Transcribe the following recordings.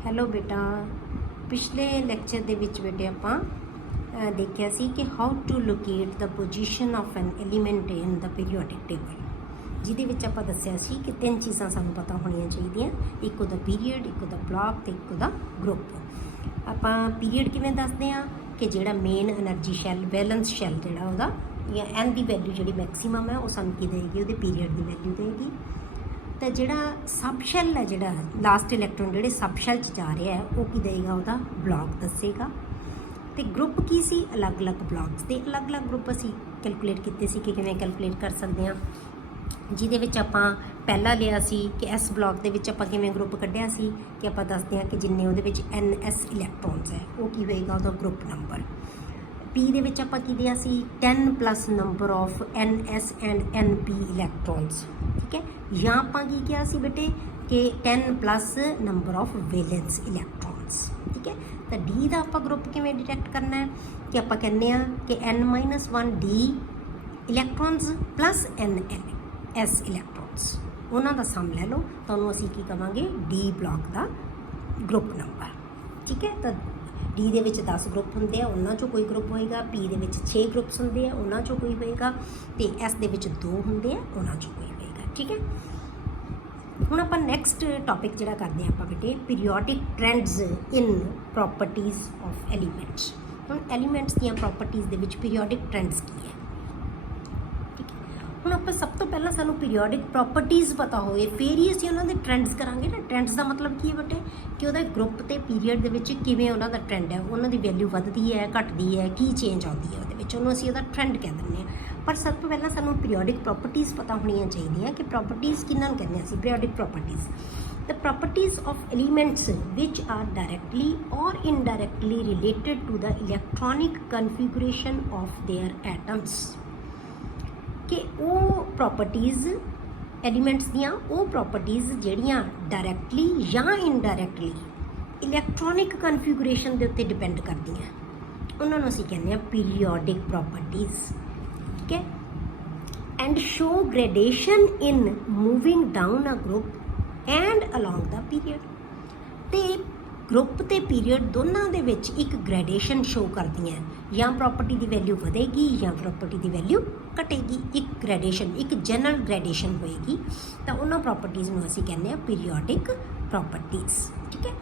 Hello ਬੇਟਾ, ਪਿਛਲੇ lecture ਦੇ ਵਿੱਚ ਬੇਟੇ ਆਪਾਂ ਦੇਖਿਆ ਸੀ ਕਿ how to locate the position of an element in the periodic table, ਜਿਹਦੇ ਵਿੱਚ ਆਪਾਂ ਦੱਸਿਆ ਸੀ ਕਿ ਤਿੰਨ ਚੀਜ਼ਾਂ ਸਾਨੂੰ ਪਤਾ ਹੋਣੀਆਂ ਚਾਹੀਦੀਆਂ। ਇੱਕ ਉਹਦਾ ਪੀਰੀਅਡ, ਇੱਕ ਉਹਦਾ ਬਲਾਕ ਤੇ ਇੱਕ ਉਹਦਾ ਗਰੁੱਪ। ਆਪਾਂ ਪੀਰੀਅਡ ਕਿਵੇਂ ਦੱਸਦੇ ਹਾਂ ਕਿ ਜਿਹੜਾ main energy shell, balance shell ਜਿਹੜਾ ਉਹਦਾ ਜਾਂ ਐਨ ਦੀ ਵੈਲਿਊ ਜਿਹੜੀ ਮੈਕਸੀਮਮ ਹੈ ਉਹ ਸਾਨੂੰ ਕੀ ਦੇਗੀ, ਉਹਦੇ ਪੀਰੀਅਡ ਦੀ ਵੈਲਿਊ ਦੇਗੀ। ਤਾਂ ਜਿਹੜਾ ਸਬ ਸ਼ੈੱਲ ਹੈ, ਜਿਹੜਾ ਲਾਸਟ ਇਲੈਕਟ੍ਰੋਨ ਜਿਹੜੇ ਸਬ ਸ਼ੈੱਲ 'ਚ ਜਾ ਰਿਹਾ ਹੈ, ਉਹ ਕੀ ਦੇਗਾ, ਉਹਦਾ ਬਲਾਕ ਦੱਸੇਗਾ। ਤੇ ਗਰੁੱਪ ਕੀ ਸੀ, ਅਲੱਗ-ਅਲੱਗ ਬਲਾਕਸ ਦੇ ਅਲੱਗ-ਅਲੱਗ ਗਰੁੱਪ ਅਸੀਂ ਕੈਲਕੂਲੇਟ ਕੀਤੇ ਸੀ ਕਿ ਕਿਵੇਂ ਕੈਲਕੂਲੇਟ ਕਰ ਸਕਦੇ ਹਾਂ। ਜਿਹਦੇ ਵਿੱਚ ਆਪਾਂ ਪਹਿਲਾ ਲਿਆ ਸੀ ਕਿ ਇਸ ਬਲਾਕ ਦੇ ਵਿੱਚ ਆਪਾਂ ਕਿਵੇਂ ਗਰੁੱਪ ਕੱਢਿਆ ਸੀ ਕਿ ਆਪਾਂ ਦੱਸਦੇ ਹਾਂ ਕਿ ਜਿੰਨੇ ਉਹਦੇ ਵਿੱਚ NS ਇਲੈਕਟ੍ਰੋਨਸ ਹੈ ਉਹ ਕੀ ਹੋਏਗਾ, ਉਹਦਾ ਗਰੁੱਪ ਨੰਬਰ। P ਦੇ ਵਿੱਚ ਆਪਾਂ ਕੀ ਲਿਆ ਸੀ 10 plus number of NS and NP electrons, ਠੀਕ ਹੈ। ਜਾਂ ਆਪਾਂ ਕੀ ਕਿਹਾ ਸੀ ਬੇਟੇ ਕਿ 10 plus number of wellness electrons, ਠੀਕ ਹੈ। ਤਾਂ D ਦਾ ਆਪਾਂ ਗਰੁੱਪ ਕਿਵੇਂ ਡਿਟੈਕਟ ਕਰਨਾ ਹੈ ਕਿ ਆਪਾਂ ਕਹਿੰਦੇ ਹਾਂ ਕਿ N-1 D electrons plus NS electrons, ਉਹਨਾਂ ਦਾ ਸਮ ਲੈ ਲਓ, ਤੁਹਾਨੂੰ ਅਸੀਂ ਕੀ ਕਵਾਂਗੇ D ਬਲਾਕ ਦਾ ਗਰੁੱਪ ਨੰਬਰ, ਠੀਕ ਹੈ। ਤਾਂ D ਦੇ ਵਿੱਚ 10 ਗਰੁੱਪ ਹੁੰਦੇ ਆ, ਉਹਨਾਂ 'ਚੋਂ ਕੋਈ ਗਰੁੱਪ ਹੋਏਗਾ। P ਦੇ ਵਿੱਚ 6 ਗਰੁੱਪਸ ਹੁੰਦੇ ਆ, ਉਹਨਾਂ 'ਚੋਂ ਕੋਈ ਹੋਏਗਾ। ਅਤੇ S ਦੇ ਵਿੱਚ 2 ਹੁੰਦੇ ਆ, ਉਹਨਾਂ 'ਚੋਂ ਕੋਈ ਹੋਏਗਾ, ਠੀਕ ਹੈ। ਹੁਣ ਆਪਾਂ ਨੈਕਸਟ ਟੌਪਿਕ ਜਿਹੜਾ ਕਰਦੇ ਹਾਂ ਆਪਾਂ ਬੇਟੇ, periodic trends in properties of elements. ਹੁਣ ਐਲੀਮੈਂਟਸ ਦੀਆਂ ਪ੍ਰੋਪਰਟੀਜ਼ ਦੇ ਵਿੱਚ ਪੀਰੀਓਡਿਕ ਟ੍ਰੈਂਡਸ ਕੀ ਹੈ, ਠੀਕ ਹੈ। ਹੁਣ ਆਪਾਂ ਸਭ ਤੋਂ ਪਹਿਲਾਂ ਸਾਨੂੰ ਪੀਰੀਓਡਿਕ ਪ੍ਰੋਪਰਟੀਜ਼ ਪਤਾ ਹੋਵੇ, ਫਿਰ ਹੀ ਅਸੀਂ ਉਹਨਾਂ ਦੇ ਟ੍ਰੈਂਡਸ ਕਰਾਂਗੇ ਨਾ। ਟ੍ਰੈਂਡਸ ਦਾ ਮਤਲਬ ਕੀ ਹੈ ਬੇਟੇ ਕਿ ਉਹਦਾ ਗਰੁੱਪ ਤੇ ਪੀਰੀਅਡ ਦੇ ਵਿੱਚ ਕਿਵੇਂ ਉਹਨਾਂ ਦਾ ਟ੍ਰੈਂਡ ਹੈ, ਉਹਨਾਂ ਦੀ ਵੈਲਿਊ ਵੱਧਦੀ ਹੈ, ਘਟਦੀ ਹੈ, ਕੀ ਚੇਂਜ ਆਉਂਦੀ ਹੈ ਉਹਦੇ ਵਿੱਚ, ਉਹਨੂੰ ਅਸੀਂ ਉਹਦਾ ਟ੍ਰੈਂਡ ਕਹਿ ਦਿੰਦੇ ਹਾਂ। ਪਰ ਸਭ ਤੋਂ ਪਹਿਲਾਂ ਸਾਨੂੰ ਪੀਰੀਓਡਿਕ ਪ੍ਰੋਪਰਟੀਜ਼ ਪਤਾ ਹੋਣੀਆਂ ਚਾਹੀਦੀਆਂ ਕਿ ਪ੍ਰੋਪਰਟੀਜ਼ ਕਿਹਨਾਂ ਨੂੰ ਕਹਿੰਦੇ ਅਸੀਂ, periodic properties. The properties of elements which are directly or indirectly related to the electronic configuration of their atoms, ਕਿ ਉਹ ਪ੍ਰੋਪਰਟੀਜ਼ ਐਲੀਮੈਂਟਸ ਦੀਆਂ ਉਹ ਪ੍ਰੋਪਰਟੀਜ਼ ਜਿਹੜੀਆਂ ਡਾਇਰੈਕਟਲੀ ਜਾਂ ਇਨਡਾਇਰੈਕਟਲੀ ਇਲੈਕਟ੍ਰੋਨਿਕ ਕਨਫਿਗੂਰੇਸ਼ਨ ਦੇ ਉੱਤੇ ਡਿਪੈਂਡ ਕਰਦੀਆਂ, ਉਹਨਾਂ ਨੂੰ ਅਸੀਂ ਕਹਿੰਦੇ ਹਾਂ ਪੀਰੀਓਡਿਕ ਪ੍ਰੋਪਰਟੀਜ਼, ਠੀਕ ਹੈ। And show gradation in moving down a group and along the period. ਤੇ ਗਰੁੱਪ ਤੇ ਪੀਰੀਅਡ ਦੋਨਾਂ ਦੇ ਵਿੱਚ ਇੱਕ ਗ੍ਰੈਡੇਸ਼ਨ ਸ਼ੋ ਕਰਦੀਆਂ, ਜਾਂ ਪ੍ਰੋਪਰਟੀ ਦੀ ਵੈਲਿਊ ਵਧੇਗੀ ਜਾਂ ਪ੍ਰੋਪਰਟੀ ਦੀ ਵੈਲਿਊ ਘਟੇਗੀ। ਇੱਕ ਗ੍ਰੈਡੇਸ਼ਨ, ਇੱਕ ਜਨਰਲ ਗ੍ਰੈਡੇਸ਼ਨ ਹੋਏਗੀ, ਤਾਂ ਉਹਨਾਂ ਪ੍ਰੋਪਰਟੀਜ਼ ਨੂੰ ਅਸੀਂ ਕਹਿੰਦੇ ਹਾਂ ਪੀਰੀਓਡਿਕ ਪ੍ਰੋਪਰਟੀਜ਼, ਠੀਕ ਹੈ।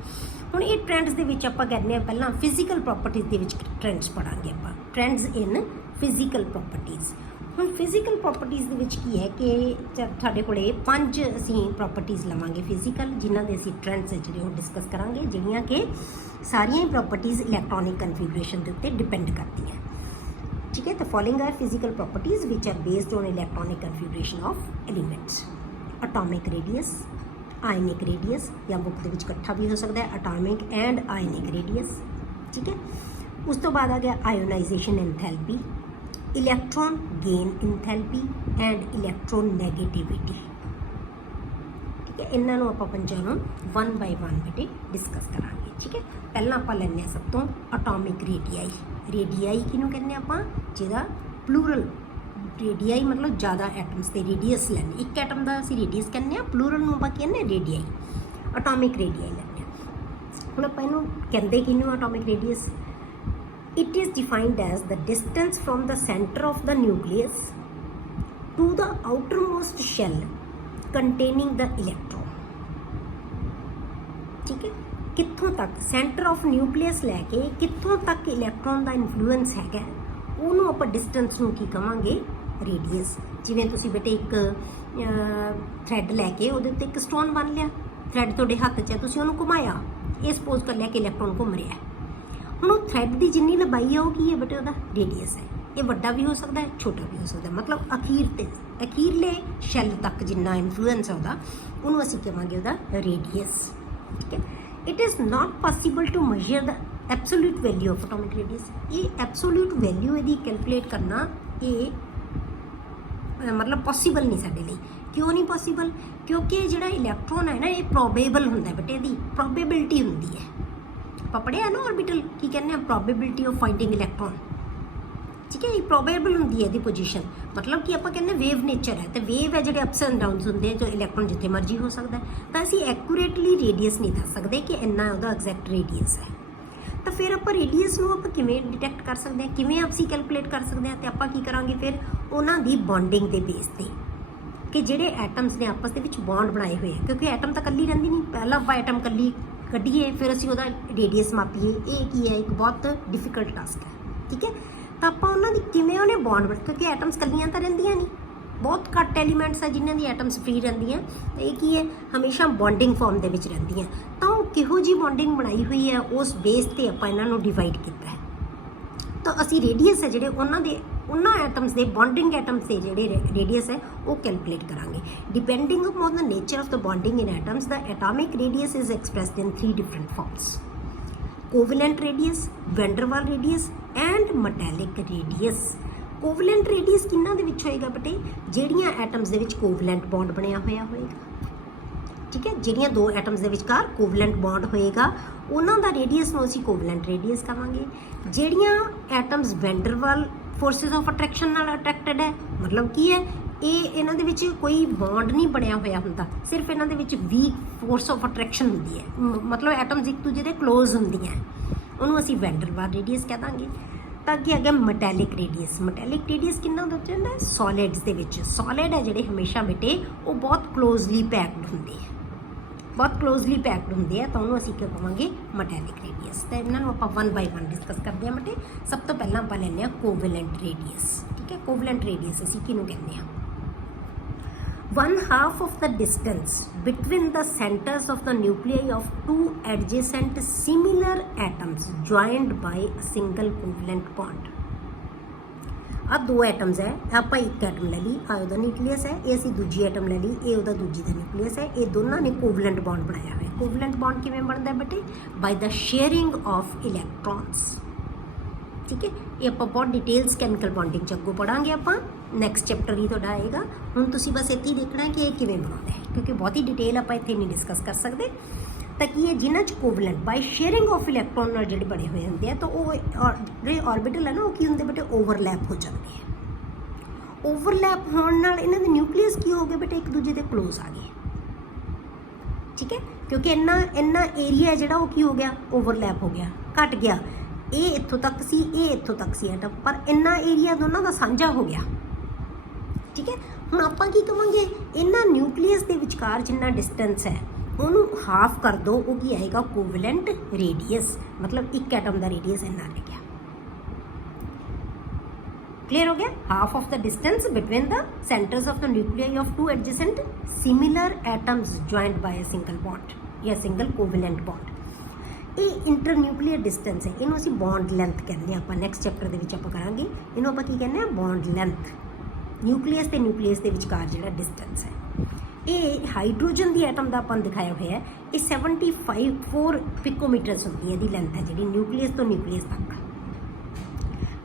ਹੁਣ ਇਹ ਟ੍ਰੈਂਡਸ ਦੇ ਵਿੱਚ ਆਪਾਂ ਕਹਿੰਦੇ ਹਾਂ, ਪਹਿਲਾਂ ਫਿਜ਼ੀਕਲ ਪ੍ਰੋਪਰਟੀਜ਼ ਦੇ ਵਿੱਚ ਟ੍ਰੈਂਡਸ ਪੜ੍ਹਾਂਗੇ ਆਪਾਂ, ਟ੍ਰੈਂਡਸ ਇਨ ਫਿਜ਼ੀਕਲ ਪ੍ਰੋਪਰਟੀਜ਼। ਹੁਣ ਫਿਜ਼ੀਕਲ ਪ੍ਰੋਪਰਟੀਜ਼ ਦੇ ਵਿੱਚ ਕੀ ਹੈ ਕਿ ਸਾਡੇ ਕੋਲੇ 5 ਅਸੀਂ ਪ੍ਰੋਪਰਟੀਜ਼ ਲਵਾਂਗੇ ਫਿਜ਼ੀਕਲ, ਜਿਨ੍ਹਾਂ ਦੇ ਅਸੀਂ ਟ੍ਰੈਂਡਸ ਜਿਹੜੇ ਉਹ ਡਿਸਕਸ ਕਰਾਂਗੇ, ਜਿਹੜੀਆਂ ਕਿ ਸਾਰੀਆਂ ਹੀ ਪ੍ਰੋਪਰਟੀਜ਼ ਇਲੈਕਟ੍ਰੋਨਿਕ ਕਨਫਿਗੂਰੇਸ਼ਨ ਦੇ ਉੱਤੇ ਡਿਪੈਂਡ ਕਰਦੀਆਂ, ਠੀਕ ਹੈ। ਤਾਂ following are physical properties which are based on electronic configuration of elements. Atomic radius, ionic radius, ਜਾਂ ਬੁੱਕ ਦੇ ਵਿੱਚ ਇਕੱਠਾ ਵੀ ਹੋ ਸਕਦਾ ਹੈ ਅਟੋਮਿਕ ਐਂਡ ਆਇਨਿਕ ਰੇਡੀਅਸ, ਠੀਕ ਹੈ। ਉਸ ਤੋਂ ਬਾਅਦ ਆ ਗਿਆ ionization enthalpy, electron gain enthalpy and electron negativity, ਠੀਕ ਹੈ। ਇਹਨਾਂ ਨੂੰ ਆਪਾਂ ਪੰਜਾਂ ਨੂੰ 1 by 1 ਬੇਟੇ ਡਿਸਕਸ ਕਰਾਂਗੇ, ਠੀਕ ਹੈ। ਪਹਿਲਾਂ ਆਪਾਂ ਲੈਂਦੇ ਹਾਂ ਸਭ ਤੋਂ ਅਟੋਮਿਕ ਰੇਡੀਆਈ। ਰੇਡੀਆਈ ਕਿਹਨੂੰ ਕਹਿੰਦੇ ਆਪਾਂ, ਜਿਹਦਾ ਪਲੂਰਲ, ਰੇਡੀਆਈ ਮਤਲਬ ਜ਼ਿਆਦਾ ਐਟਮਸ ਤੇ ਰੇਡੀਅਸ ਲੈਂਦੇ, ਇੱਕ ਐਟਮ ਦਾ ਅਸੀਂ ਰੇਡੀਅਸ ਕਹਿੰਦੇ ਹਾਂ, ਪਲੂਰਲ ਨੂੰ ਆਪਾਂ ਕਹਿੰਦੇ ਰੇਡੀਆਈ। ਅਟੋਮਿਕ ਰੇਡੀਆਈ ਲੈਂਦੇ ਹਾਂ। ਹੁਣ ਆਪਾਂ ਇਹਨੂੰ ਕਹਿੰਦੇ ਕਿਹਨੂੰ atomic radius. It is defined as the distance from the center of the nucleus to the outermost shell containing the electron, ठीक है। कित्थों तक सेंटर ऑफ न्यूक्लियस लैके कित्थों तक इलैक्ट्रॉन का इन्फ्लुएंस है, ਉਹਨੂੰ ਆਪਾਂ डिस्टेंस ਨੂੰ ਕੀ ਕਵਾਂਗੇ, ਰੇਡੀਅਸ। ਜਿਵੇਂ ਤੁਸੀਂ ਬੇਟੇ ਇੱਕ ਥ੍ਰੈਡ ਲੈ ਕੇ ਉਹਦੇ ਉੱਤੇ ਇੱਕ ਸਟੋਨ ਬੰਨ ਲਿਆ, ਥ੍ਰੈਡ ਤੁਹਾਡੇ ਹੱਥ 'ਚ ਹੈ, ਤੁਸੀਂ ਉਹਨੂੰ ਘੁਮਾਇਆ, ਇਹ ਸਪੋਜ਼ ਕਰ ਲਿਆ ਕਿ ਇਲੈਕਟ੍ਰੋਨ ਘੁੰਮ ਰਿਹਾ ਹੈ। ਹੁਣ ਉਹ ਥ੍ਰੈਡ ਦੀ ਜਿੰਨੀ ਲੰਬਾਈ ਹੈ ਉਹ ਕੀ ਹੈ ਬੇਟੇ, ਉਹਦਾ ਰੇਡੀਅਸ ਹੈ। ਇਹ ਵੱਡਾ ਵੀ ਹੋ ਸਕਦਾ ਹੈ, ਛੋਟਾ ਵੀ ਹੋ ਸਕਦਾ, ਮਤਲਬ ਅਖੀਰਲੇ ਸ਼ੈੱਲ ਤੱਕ ਜਿੰਨਾ ਇਨਫਲੂਐਂਸ ਹੈ ਉਹਨੂੰ ਅਸੀਂ ਕਹਾਂਗੇ ਉਹਦਾ ਰੇਡੀਅਸ, ਠੀਕ ਹੈ। It is not possible to measure the absolute value of atomic radius. ਇਹ ਐਬਸੋਲਿਊਟ ਵੈਲਿਊ ਇਹਦੀ ਕੈਲਕੂਲੇਟ ਕਰਨਾ ਇਹ ਮਤਲਬ ਪੋਸੀਬਲ ਨਹੀਂ ਸਾਡੇ ਲਈ। ਕਿਉਂ ਨਹੀਂ ਪੋਸੀਬਲ? ਕਿਉਂਕਿ ਜਿਹੜਾ ਇਲੈਕਟ੍ਰੋਨ ਹੈ ਨਾ, ਇਹ ਪ੍ਰੋਬੇਬਲ ਹੁੰਦਾ ਬੇਟੇ, ਇਹਦੀ ਪ੍ਰੋਬੇਬਿਲਿਟੀ ਹੁੰਦੀ ਹੈ। ਆਪਾਂ ਪੜ੍ਹਿਆ ਨਾ ਆਰਬਿਟਲ ਕੀ ਕਹਿੰਦੇ ਆ, ਪ੍ਰੋਬੇਬਿਲਿਟੀ ਆਫ ਫਾਈਂਡਿੰਗ ਇਲੈਕਟ੍ਰੋਨ। ठीक है, प्रोबेबल होंगी है पोजीशन, मतलब कि आप कहने वेव नेचर है, तो वेव है जो अप्स एंड डाउनस होंगे, जो इलैक्ट्रॉन जिथे मर्जी हो सकता है, तो असी एक्यूरेटली रेडियस नहीं दस सकते कि इन्ना उहदा एग्जैक्ट रेडियस है। तो फिर आप रेडियस नूं आपां किवें डिटेक्ट कर सकते हैं, किवें असी कैलकुलेट कर सकते हैं, तो आपां की करांगे फिर उन्हां दी बॉन्डिंग के बेस ते कि जिहड़े एटम्स ने आपस दे विच बॉन्ड बनाए हुए हैं, क्योंकि एटम तो कल्ली रहिंदी नहीं, पहला आपां एटम कल्ली कड्ढीए फिर असीं उहदा रेडियस मापीए, ये की है एक बहुत डिफिकल्ट टास्क है। ठीक है, तो आपां उन्हां दी किवें उहने बॉन्ड बना, क्योंकि एटम्स कल्लियां तो रहिंदियां नहीं, बहुत घੱਟ एलीमेंट्स है जिन्हां दी एटम्स फ्री रहिंदियां, तो ये की है हमेशा बॉन्डिंग फॉर्म दे विच रहिंदियां, तो वो किहो जी बॉन्डिंग बनाई हुई है उस बेस ते आपां इन्हां नूं डिवाइड कीता है। तो असी रेडियस है जिहड़े उन्हां एटम्स दे बॉन्डिंग एटम्स दे जिहड़े रेडियस है वो कैलकुलेट करांगे। Depending upon the nature of the bonding in atoms, the atomic radius is expressed in 3 different forms: covalent radius, van der Waals radius and metallic radius. Covalent radius किन्ना दे विच होएगा बेटे, ਜਿਹੜੀਆਂ एटम्स ਦੇ ਵਿੱਚ कोवलेंट बॉन्ड ਬਣਿਆ ਹੋਇਆ ਹੋਏਗਾ। ठीक है, ਜਿਹੜੀਆਂ ਦੋ एटम्स ਦੇ ਵਿਚਕਾਰ कोवलेंट बॉन्ड होएगा ਉਹਨਾਂ ਦਾ रेडियस ਨੂੰ ਅਸੀਂ कोवलेंट रेडियस ਕਹਾਂਗੇ। ਜਿਹੜੀਆਂ एटम्स वैन डर वाल फोर्सिस ऑफ अट्रैक्शन ਨਾਲ अट्रैक्टेड है, मतलब की है ਇਹ ਇਹਨਾਂ ਦੇ ਵਿੱਚ ਕੋਈ बॉन्ड नहीं ਬਣਿਆ ਹੋਇਆ ਹੁੰਦਾ, सिर्फ ਇਹਨਾਂ ਦੇ ਵਿੱਚ ਵੀਕ फोर्स ऑफ अट्रैक्शन ਹੁੰਦੀ ਹੈ, मतलब एटम्स एक दूजे ਦੇ क्लोज ਹੁੰਦੀਆਂ, ਉਹਨੂੰ ਅਸੀਂ वैन डर वाल रेडियस ਕਹਿ ਦਾਂਗੇ। ਤਾਂ ਅੱਗੇ ਆ ਗਿਆ ਮੈਟੈਲਿਕ ਰੇਡੀਅਸ। ਮੈਟੈਲਿਕ ਰੇਡੀਅਸ ਕਿੰਨਾ ਹੁੰਦਾ ਹੁੰਦਾ ਸੋਲਿਡਸ ਦੇ ਵਿੱਚ। ਸੋਲਿਡ ਹੈ ਜਿਹੜੇ ਹਮੇਸ਼ਾ ਬੇਟੇ ਉਹ ਬਹੁਤ ਕਲੋਜ਼ਲੀ ਪੈਕਡ ਹੁੰਦੇ ਆ, ਬਹੁਤ ਕਲੋਜ਼ਲੀ ਪੈਕਡ ਹੁੰਦੇ ਆ, ਤਾਂ ਉਹਨੂੰ ਅਸੀਂ ਕਿਉਂ ਕਹਾਂਗੇ ਮੈਟੈਲਿਕ ਰੇਡੀਅਸ। ਤਾਂ ਇਹਨਾਂ ਨੂੰ ਆਪਾਂ 1 ਬਾਈ 1 ਡਿਸਕਸ ਕਰਦੇ ਹਾਂ ਬੇਟੇ। ਸਭ ਤੋਂ ਪਹਿਲਾਂ ਆਪਾਂ ਲੈਂਦੇ ਹਾਂ ਕੋਵੈਲੈਂਟ ਰੇਡੀਅਸ। ਠੀਕ ਹੈ, ਕੋਵੈਲੈਂਟ ਰੇਡੀਅਸ ਅਸੀਂ ਕਿਹਨੂੰ ਕਹਿੰਦੇ ਹਾਂ? 1/2 of the distance between the centers of the nuclei of two adjacent similar atoms joined by a single covalent bond। अब 2 एटम्स है, आप एक एटम ले ली, आ उहदा न्यूक्लियस है, ये असीं दूजी एटम ले ली, ये उहदा दूजी दा न्यूक्लियस है, ये दोनों ने कोवलेंट बॉन्ड बनाया हुआ है। कोवलेंट बॉन्ड किवें बनदा है बेटे? By the sharing of electrons. ठीक है, ये आप बहुत डिटेल्स कैमिकल बॉन्डिंग च अगों पढ़ांगे, आप नैक्सट चैप्टर ही तुहाडा आएगा। हुण तुसीं बस इत्थे ही देखना है कि ये किवें बनाउंदा है, क्योंकि बहुत ही डिटेल आप इत्थे नहीं डिस्कस कर सकते। तो की है जिन्हां च covalent by sharing of electron नाल जिहड़े बने हुए होंदे आ, तो वो जिहड़े ऑर्बिटल है ना वो की हुंदे बेटे ओवरलैप हो जाते हैं। ओवरलैप होने नाल इन्हां दे न्यूक्लियस की हो गए बेटे एक दूजे दे क्लोज आ गए। ठीक है, क्योंकि इन्ना एरिया जिहड़ा वो की हो गया ओवरलैप हो गया, घट गया। ये इत्थों तक सी, ये इत्थों तक सी एटम, पर इन्ना एरिया दोनों का साझा हो गया। ठीक है, हुण आपां की कहांगे, इन्हां न्यूक्लियस दे विचकार जिन्ना डिस्टेंस है उन्होंने हाफ कर दो, वो की आएगा कोवलेंट रेडियस, मतलब एक एटम का रेडियस इन्ना रह गया। क्लियर हो गया? Half of the distance between the centres of the nuclei of 2 adjacent similar atoms joined by a single bond या सिंगल कोवलेंट बॉन्ड। ये इंटर न्यूक्लियर डिस्टेंस है, इनू असीं बॉन्ड लेंथ कहते हैं। आप नैक्सट चैप्टर के आप करांगे, इनू आप की कहते हैं बॉन्ड लेंथ। न्यूक्लियस ते न्यूक्लियस के विचकार जिहड़ा डिस्टेंस है, ये हाइड्रोजन की एटम का अपन दिखाया हुआ है, ये 74 पिकोमीटर्स होती है, इसकी लेंथ है जी न्यूक्लियस तो न्यूक्लियस तक।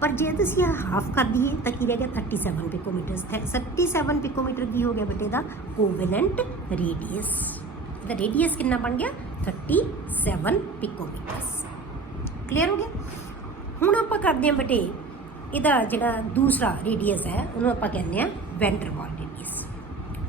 पर जे तुसीं हाफ कर दिए तो की रह गया 37 पिकोमीटर्स। 37 पिकोमीटर की हो गया बेटे दा कोवलेंट रेडियस। द रेडियस कितना बन गया? 37 पिकोमीटर्स। क्लियर हो गया? हुण आपां करदे हां बेटे इहदा जिहड़ा दूसरा रेडियस है उन्होंने आपां कहंदे हां वैन डर वाल रेडियस।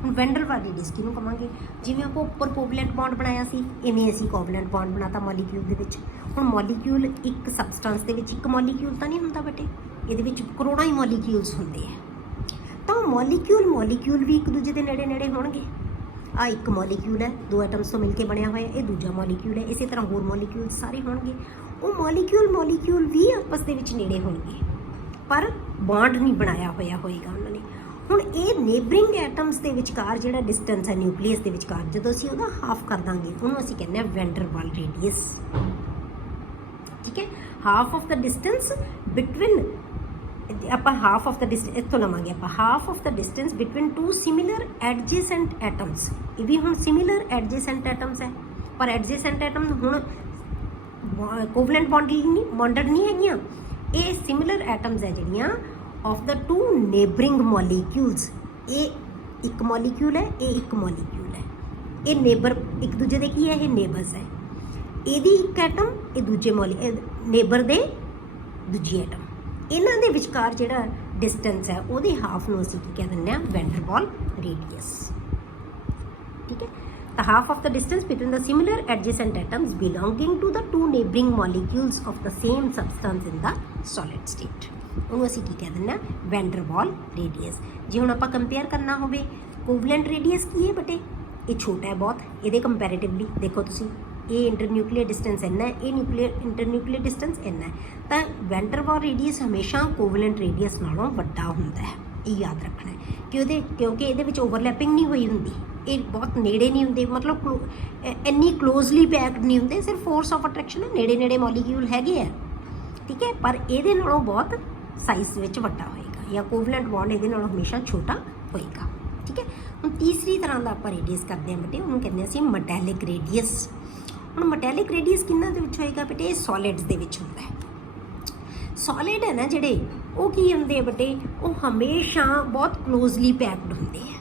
हुण वैन डर वाल रेडियस किहनूं कहांगे? जिवें आपां उपर कोवलेंट बॉन्ड बनाया सी, इवें असीं कोवलेंट बॉन्ड बनाता मॉलीक्यूल दे विच। हुण मॉलीक्यूल एक सबसटेंस दे विच एक मॉलीक्यूल तां नहीं हुंदा बेटे, इहदे विच करोड़ां ही मॉलीक्यूल्स हुंदे आ। तां मॉलीक्यूल भी एक दूजे दे नेड़े नेड़े होणगे। आ एक मॉलीक्यूल है, 2 एटम्स तो मिलकर बनया हुआ है, ये दूजा मॉलीक्यूल है, इसी तरह होर मॉलीक्यूल सारे होणगे। वो मॉलीक्यूल भी आपस दे विच नेड़े होणगे, पर बॉन्ड नहीं बनाया होया होएगा उन्होंने। हुण ये नेबरिंग एटम्स के विचकार जिहड़ा डिस्टेंस है न्यूक्लियस के विचकार, जो असीं उहदा हाफ कर दांगे उहनूं असीं कहंदे हां वैन डर वाल रेडियस। ठीक है, half of the distance between आप हाफ ऑफ द डिस्टेंस इत्थों लवांगे आप half of the distance between 2 similar adjacent atoms. ये भी हुण सिमिलर एडजेसेंट एटम्स है, पर एडजेसेंट एटम हुण कोवलेंट बॉन्डेड नहीं हैगियां, ये सिमिलर एटम्स है जिहड़ियां ऑफ द 2 नेबरिंग मॉलीक्यूल्स। ये एक मॉलीक्यूल है, ये एक मॉलीक्यूल है, ये नेबर एक दूजे दे की है, ये नेबर्स है। ਇਹਦੀ ਇੱਕ ਐਟਮ ਇਹ ਦੂਜੇ नेबर दे दूजी एटम, ਇਹਨਾਂ ਦੇ ਵਿਚਕਾਰ ਜਿਹੜਾ ਡਿਸਟੈਂਸ ਹੈ ਉਹਦੇ ਹਾਫ ਨੂੰ ਅਸੀਂ ਕੀ ਕਹਿ ਦਿੰਦੇ ਹਾਂ, ਵੈਨ ਡਰ ਵਾਲ ਰੇਡੀਅਸ। ਠੀਕ ਹੈ, the half of the distance between the similar adjacent atoms belonging to the two neighboring molecules of the same substance in the solid state, ਉਹਨੂੰ ਅਸੀਂ ਕੀ ਕਹਿ ਦਿੰਦੇ ਹਾਂ, ਵੈਨ ਡਰ ਵਾਲ ਰੇਡੀਅਸ। ਜੇ ਹੁਣ ਆਪਾਂ ਕੰਪੇਅਰ ਕਰਨਾ ਹੋਵੇ, ਕੋਵਲੈਂਟ ਰੇਡੀਅਸ ਕੀ ਹੈ ਬੇਟੇ, ਇਹ ਛੋਟਾ ਹੈ ਬਹੁਤ, ਇਹਦੇ ਕੰਪੈਰੇਟਿਵਲੀ ਦੇਖੋ ਤੁਸੀਂ, ਇਹ ਇੰਟਰਨਿਊਕਲੀਅਰ ਡਿਸਟੈਂਸ ਇੰਨਾ ਹੈ, ਇਹ ਇੰਟਰਨਿਊਕਲੀਅਰ ਡਿਸਟੈਂਸ ਇੰਨਾ ਹੈ, ਤਾਂ ਵੈਨ ਡਰ ਵਾਲ ਰੇਡੀਅਸ ਹਮੇਸ਼ਾ ਕੋਵਲੈਂਟ ਰੇਡੀਅਸ ਨਾਲੋਂ ਵੱਡਾ ਹੁੰਦਾ ਹੈ। ਇਹ ਯਾਦ ਰੱਖਣਾ ਹੈ ਕਿ ਕਿਉਂਕਿ ਇਹਦੇ ਵਿੱਚ ਓਵਰਲੈਪਿੰਗ ਨਹੀਂ ਹੋਈ ਹੁੰਦੀ, ਇਹ ਬਹੁਤ ਨੇੜੇ ਨਹੀਂ ਹੁੰਦੇ, ਮਤਲਬ ਇੰਨੀ ਕਲੋਜ਼ਲੀ ਪੈਕਡ ਨਹੀਂ ਹੁੰਦੇ, ਸਿਰਫ ਫੋਰਸ ਆਫ ਅਟਰੈਕਸ਼ਨ ਹੈ, ਨੇੜੇ ਨੇੜੇ ਮੋਲੀਕਿਊਲ ਹੈਗੇ ਆ। ਠੀਕ ਹੈ, ਪਰ ਇਹਦੇ ਨਾਲੋਂ ਬਹੁਤ ਸਾਈਜ਼ ਵਿੱਚ ਵੱਡਾ ਹੋਏਗਾ, ਜਾਂ ਕੋਵਲੈਂਟ ਬੌਂਡ ਇਹਦੇ ਨਾਲੋਂ ਹਮੇਸ਼ਾ ਛੋਟਾ ਹੋਏਗਾ। ਠੀਕ ਹੈ, ਹੁਣ ਤੀਸਰੀ ਤਰ੍ਹਾਂ ਦਾ ਆਪਾਂ ਰੇਡੀਅਸ ਕਰਦੇ ਹਾਂ ਬੇਟੇ, ਉਹਨੂੰ ਕਹਿੰਦੇ ਅਸੀਂ ਮੈਟੈਲਿਕ ਰੇਡੀਅਸ। ਹੁਣ ਮੈਟੈਲਿਕ ਰੇਡੀਅਸ ਕਿਹਨਾਂ ਦੇ ਵਿੱਚ ਹੋਏਗਾ ਬੇਟੇ, ਸੋਲਿਡਸ ਦੇ ਵਿੱਚ ਹੁੰਦਾ ਹੈ। ਸੋਲਿਡ ਹੈ ਨਾ ਜਿਹੜੇ, ਉਹ ਕੀ ਹੁੰਦੇ ਆ ਬੇਟੇ, ਉਹ ਹਮੇਸ਼ਾ ਬਹੁਤ ਕਲੋਜ਼ਲੀ ਪੈਕਡ ਹੁੰਦੇ ਆ।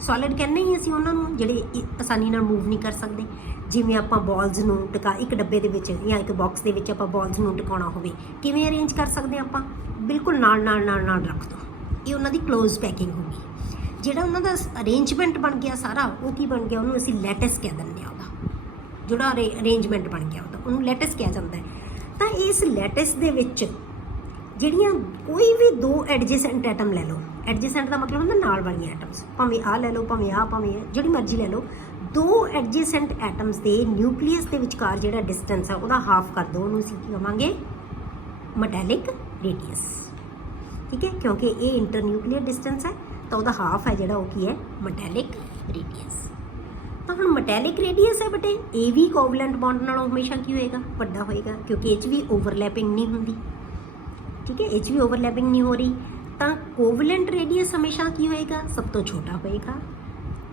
ਸੋਲਿਡ ਕਹਿੰਦੇ ਹੀ ਅਸੀਂ ਉਹਨਾਂ ਨੂੰ ਜਿਹੜੇ ਆਸਾਨੀ ਨਾਲ ਮੂਵ ਨਹੀਂ ਕਰ ਸਕਦੇ। ਜਿਵੇਂ ਆਪਾਂ ਬੋਲਸ ਨੂੰ ਇੱਕ ਡੱਬੇ ਦੇ ਵਿੱਚ ਜਾਂ ਇੱਕ ਬਾਕਸ ਦੇ ਵਿੱਚ ਆਪਾਂ ਬੋਲਸ ਨੂੰ ਟਿਕਾਉਣਾ ਹੋਵੇ, ਕਿਵੇਂ ਅਰੇਂਜ ਕਰ ਸਕਦੇ ਹਾਂ ਆਪਾਂ, ਬਿਲਕੁਲ ਨਾਲ ਰੱਖ ਦਿਓ, ਇਹ ਉਹਨਾਂ ਦੀ ਕਲੋਜ਼ ਪੈਕਿੰਗ ਹੋ ਗਈ। ਜਿਹੜਾ ਉਹਨਾਂ ਦਾ ਅਰੇਂਜਮੈਂਟ ਬਣ ਗਿਆ ਸਾਰਾ, ਉਹ ਕੀ ਬਣ ਗਿਆ, ਉਹਨੂੰ ਅਸੀਂ ਲੈਟਸ ਕਹਿ ਦਿੰਦੇ ਹਾਂ। ਉਹਦਾ ਜਿਹੜਾ ਅਰੇਂਜਮੈਂਟ ਬਣ ਗਿਆ ਉਹਨੂੰ ਲੈਟਸ ਕਿਹਾ ਜਾਂਦਾ ਹੈ। ਤਾਂ ਇਸ ਲੈਟਸ ਦੇ ਵਿੱਚ ਜਿਹੜੀਆਂ ਕੋਈ ਵੀ ਦੋ ਐਡਜੈਸੈਂਟ ਐਟਮ ਲੈ ਲਓ, ਐਡਜੈਸੈਂਟ ਦਾ ਮਤਲਬ ਹੁੰਦਾ ਨਾਲ ਵਾਲੀਆਂ ਐਟਮਸ, ਭਾਵੇਂ ਆਹ ਲੈ ਲਓ, ਭਾਵੇਂ ਜਿਹੜੀ ਮਰਜ਼ੀ ਲੈ ਲਓ, ਦੋ ਐਡਜੈਸੈਂਟ ਐਟਮਸ ਦੇ ਨਿਊਕਲੀਅਸ ਦੇ ਵਿਚਕਾਰ ਜਿਹੜਾ ਡਿਸਟੈਂਸ ਹੈ ਉਹਦਾ ਹਾਫ ਕਰ ਦਿਓ, ਉਹਨੂੰ ਅਸੀਂ ਕੀ ਕਹਾਂਗੇ, ਮੈਟੈਲਿਕ ਰੇਡੀਅਸ। ਠੀਕ ਹੈ, ਕਿਉਂਕਿ ਇਹ ਇੰਟਰਨਿਊਕਲੀਅਰ ਡਿਸਟੈਂਸ ਹੈ, ਤਾਂ ਉਹਦਾ ਹਾਫ ਹੈ ਜਿਹੜਾ, ਉਹ ਕੀ ਹੈ, ਮੈਟੈਲਿਕ ਰੇਡੀਅਸ। ਤਾਂ ਹੁਣ ਮੈਟੈਲਿਕ ਰੇਡੀਅਸ ਹੈ ਬੇਟੇ, ਇਹ ਵੀ ਕੋਵਲੈਂਟ ਬੌਂਡ ਨਾਲੋਂ ਹਮੇਸ਼ਾ ਕੀ ਹੋਏਗਾ, ਵੱਡਾ ਹੋਏਗਾ, ਕਿਉਂਕਿ ਇਹ 'ਚ ਵੀ ਓਵਰਲੈਪਿੰਗ ਨਹੀਂ ਹੁੰਦੀ। ਠੀਕ ਹੈ, ਇਹ 'ਚ ਵੀ ਓਵਰਲੈਪਿੰਗ ਨਹੀਂ ਹੋ ਰਹੀ, ਤਾਂ ਕੋਵਲੈਂਟ ਰੇਡੀਅਸ ਹਮੇਸ਼ਾ ਕੀ ਹੋਏਗਾ, ਸਭ ਤੋਂ ਛੋਟਾ ਹੋਏਗਾ।